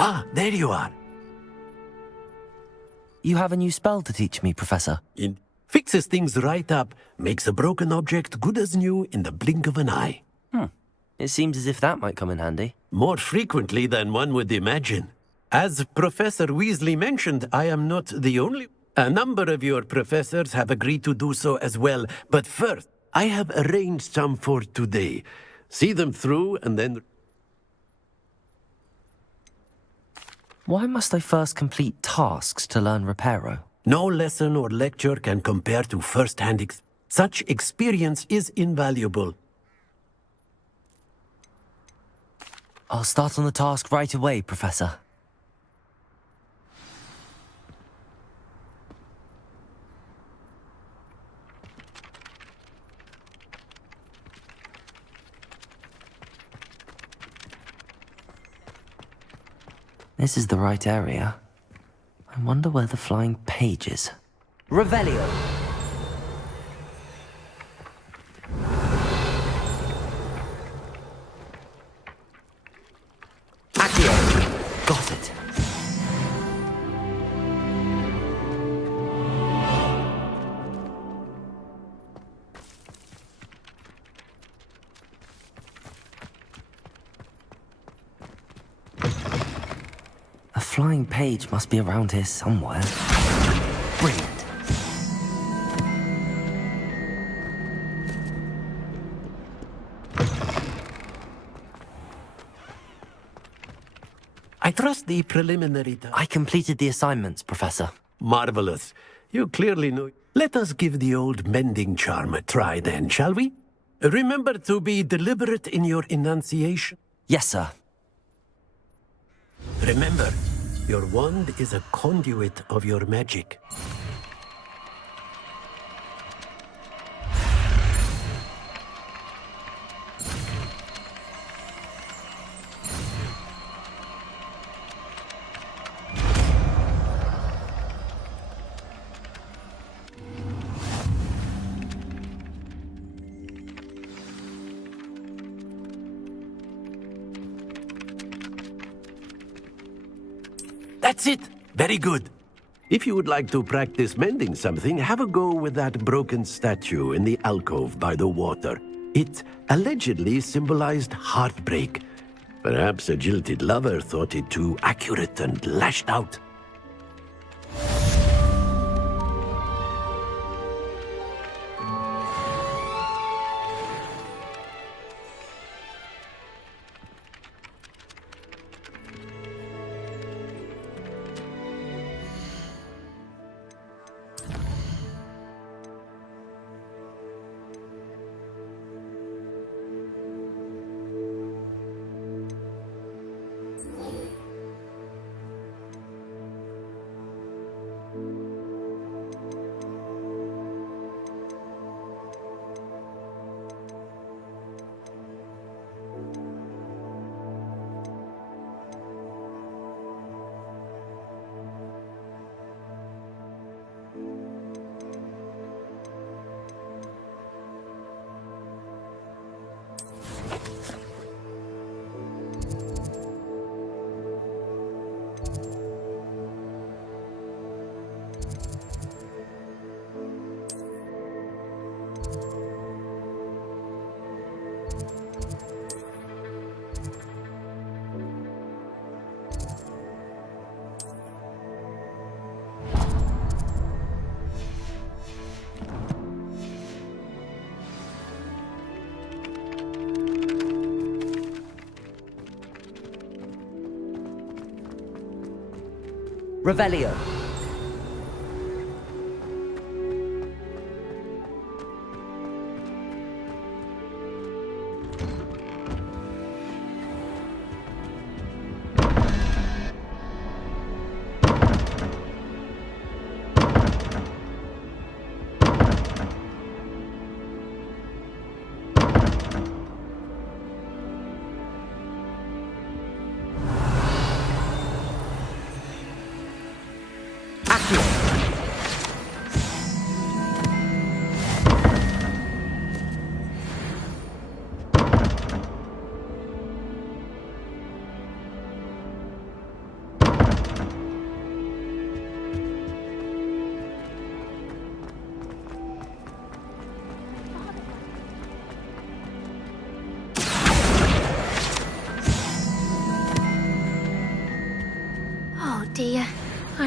Ah, there you are. You have a new spell to teach me, Professor. It fixes things right up, makes a broken object good as new in the blink of an eye. It seems as if that might come in handy. More frequently than one would imagine. As Professor Weasley mentioned, I am not the only. A number of your professors have agreed to do so as well. But first, I have arranged some for today. See them through and then... Why must I first complete tasks to learn Reparo? No lesson or lecture can compare to first-hand Such experience is invaluable. I'll start on the task right away, Professor. This is the right area. I wonder where the flying page is. Revelio! Got it. A flying page must be around here somewhere. Brilliant. I trust the preliminary... I completed the assignments, Professor. Marvelous. You clearly know... Let us give the old mending charm a try then, shall we? Remember to be deliberate in your enunciation. Yes, sir. Remember, your wand is a conduit of your magic. That's it! Very good. If you would like to practice mending something, have a go with that broken statue in the alcove by the water. It allegedly symbolized heartbreak. Perhaps a jilted lover thought it too accurate and lashed out. Revelio.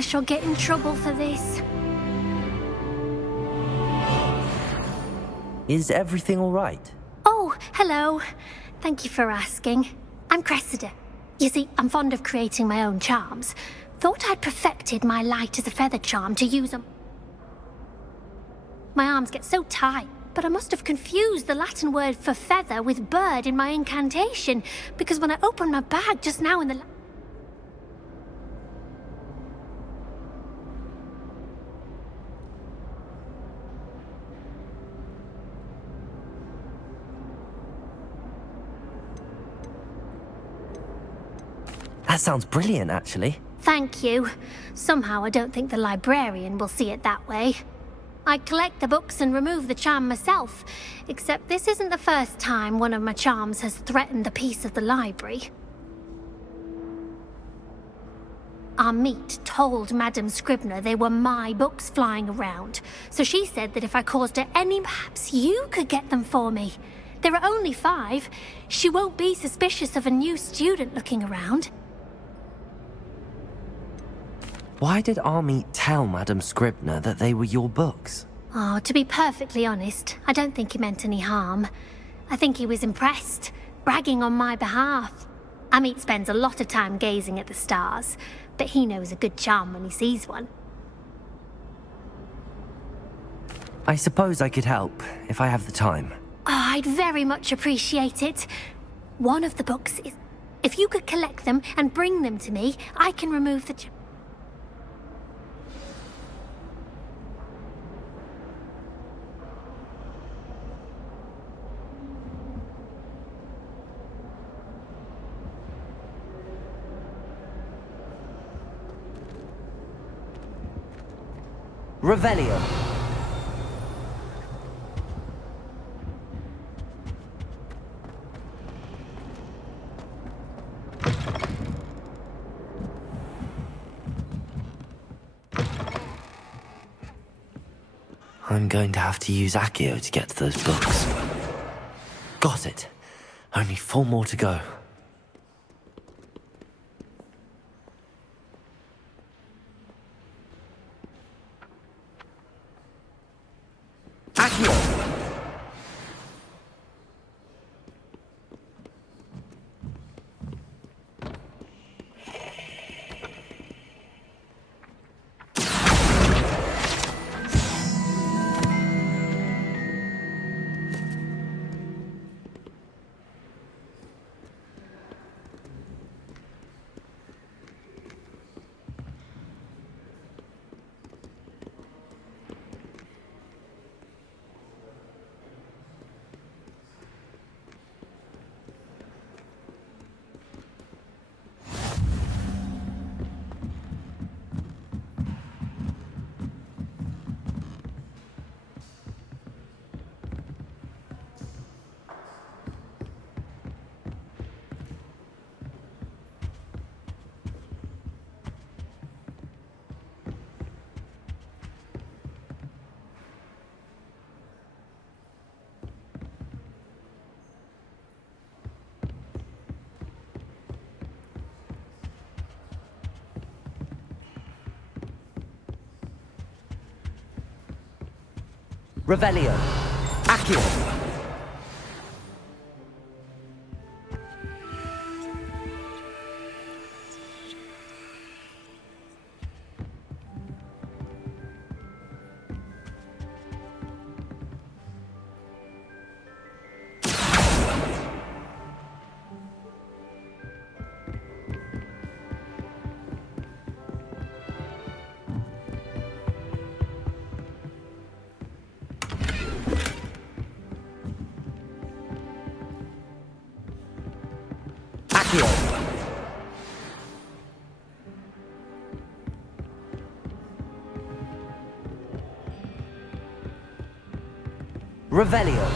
I shall get in trouble for this. Is everything all right? Oh, hello. Thank you for asking. I'm Cressida. You see, I'm fond of creating my own charms. Thought I'd perfected my light as a feather charm to use on... My arms get so tight, but I must have confused the Latin word for feather with bird in my incantation, because when I opened my bag just now in the... That sounds brilliant, actually. Thank you. Somehow I don't think the librarian will see it that way. I'd collect the books and remove the charm myself, except this isn't the first time one of my charms has threatened the peace of the library. Our meet told Madame Scribner they were my books flying around, so she said that if I caused her any, perhaps you could get them for me. There are only 5. She won't be suspicious of a new student looking around. Why did Army tell Madame Scribner that they were your books? Oh, to be perfectly honest, I don't think he meant any harm. I think he was impressed, bragging on my behalf. Amit spends a lot of time gazing at the stars, but he knows a good charm when he sees one. I suppose I could help, if I have the time. Oh, I'd very much appreciate it. One of the books is... If you could collect them and bring them to me, I can remove the... Revelio. I'm going to have to use Accio to get to those books. Got it. Only 4 more to go. Accio! Revelio. Accio. Revelio.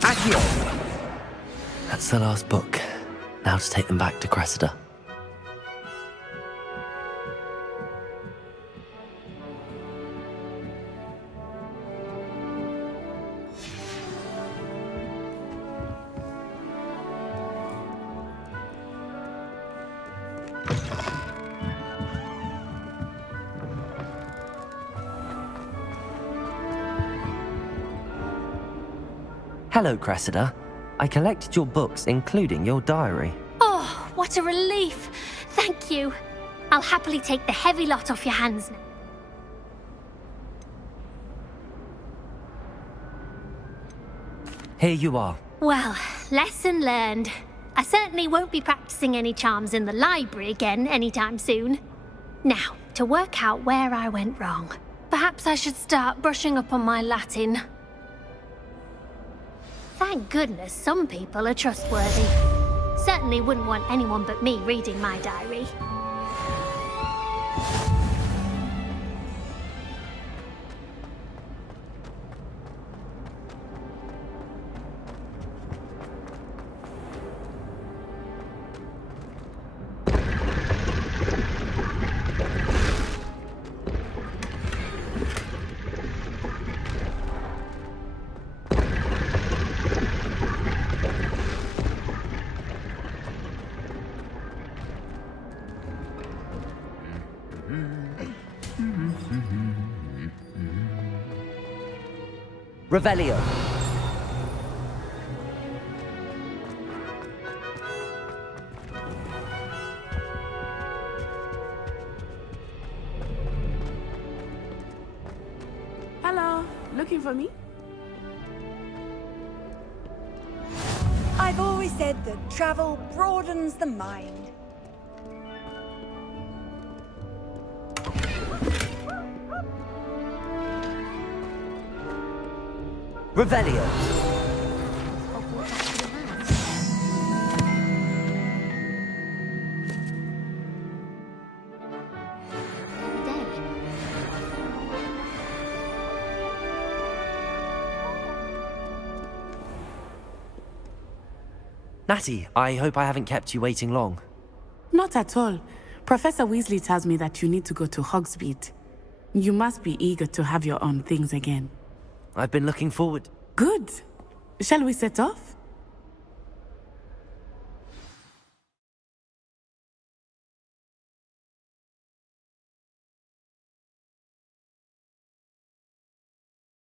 Accio. That's the last book. Now to take them back to Cressida. Hello, Cressida. I collected your books, including your diary. Oh, what a relief. Thank you. I'll happily take the heavy lot off your hands now. Here you are. Well, lesson learned. I certainly won't be practicing any charms in the library again anytime soon. Now, to work out where I went wrong. Perhaps I should start brushing up on my Latin. Thank goodness some people are trustworthy. Certainly wouldn't want anyone but me reading my diary. Revelio. Hello, looking for me? I've always said that travel broadens the mind. Revelio. Natty, I hope I haven't kept you waiting long. Not at all. Professor Weasley tells me that you need to go to Hogsmeade. You must be eager to have your own things again. I've been looking forward. Good. Shall we set off?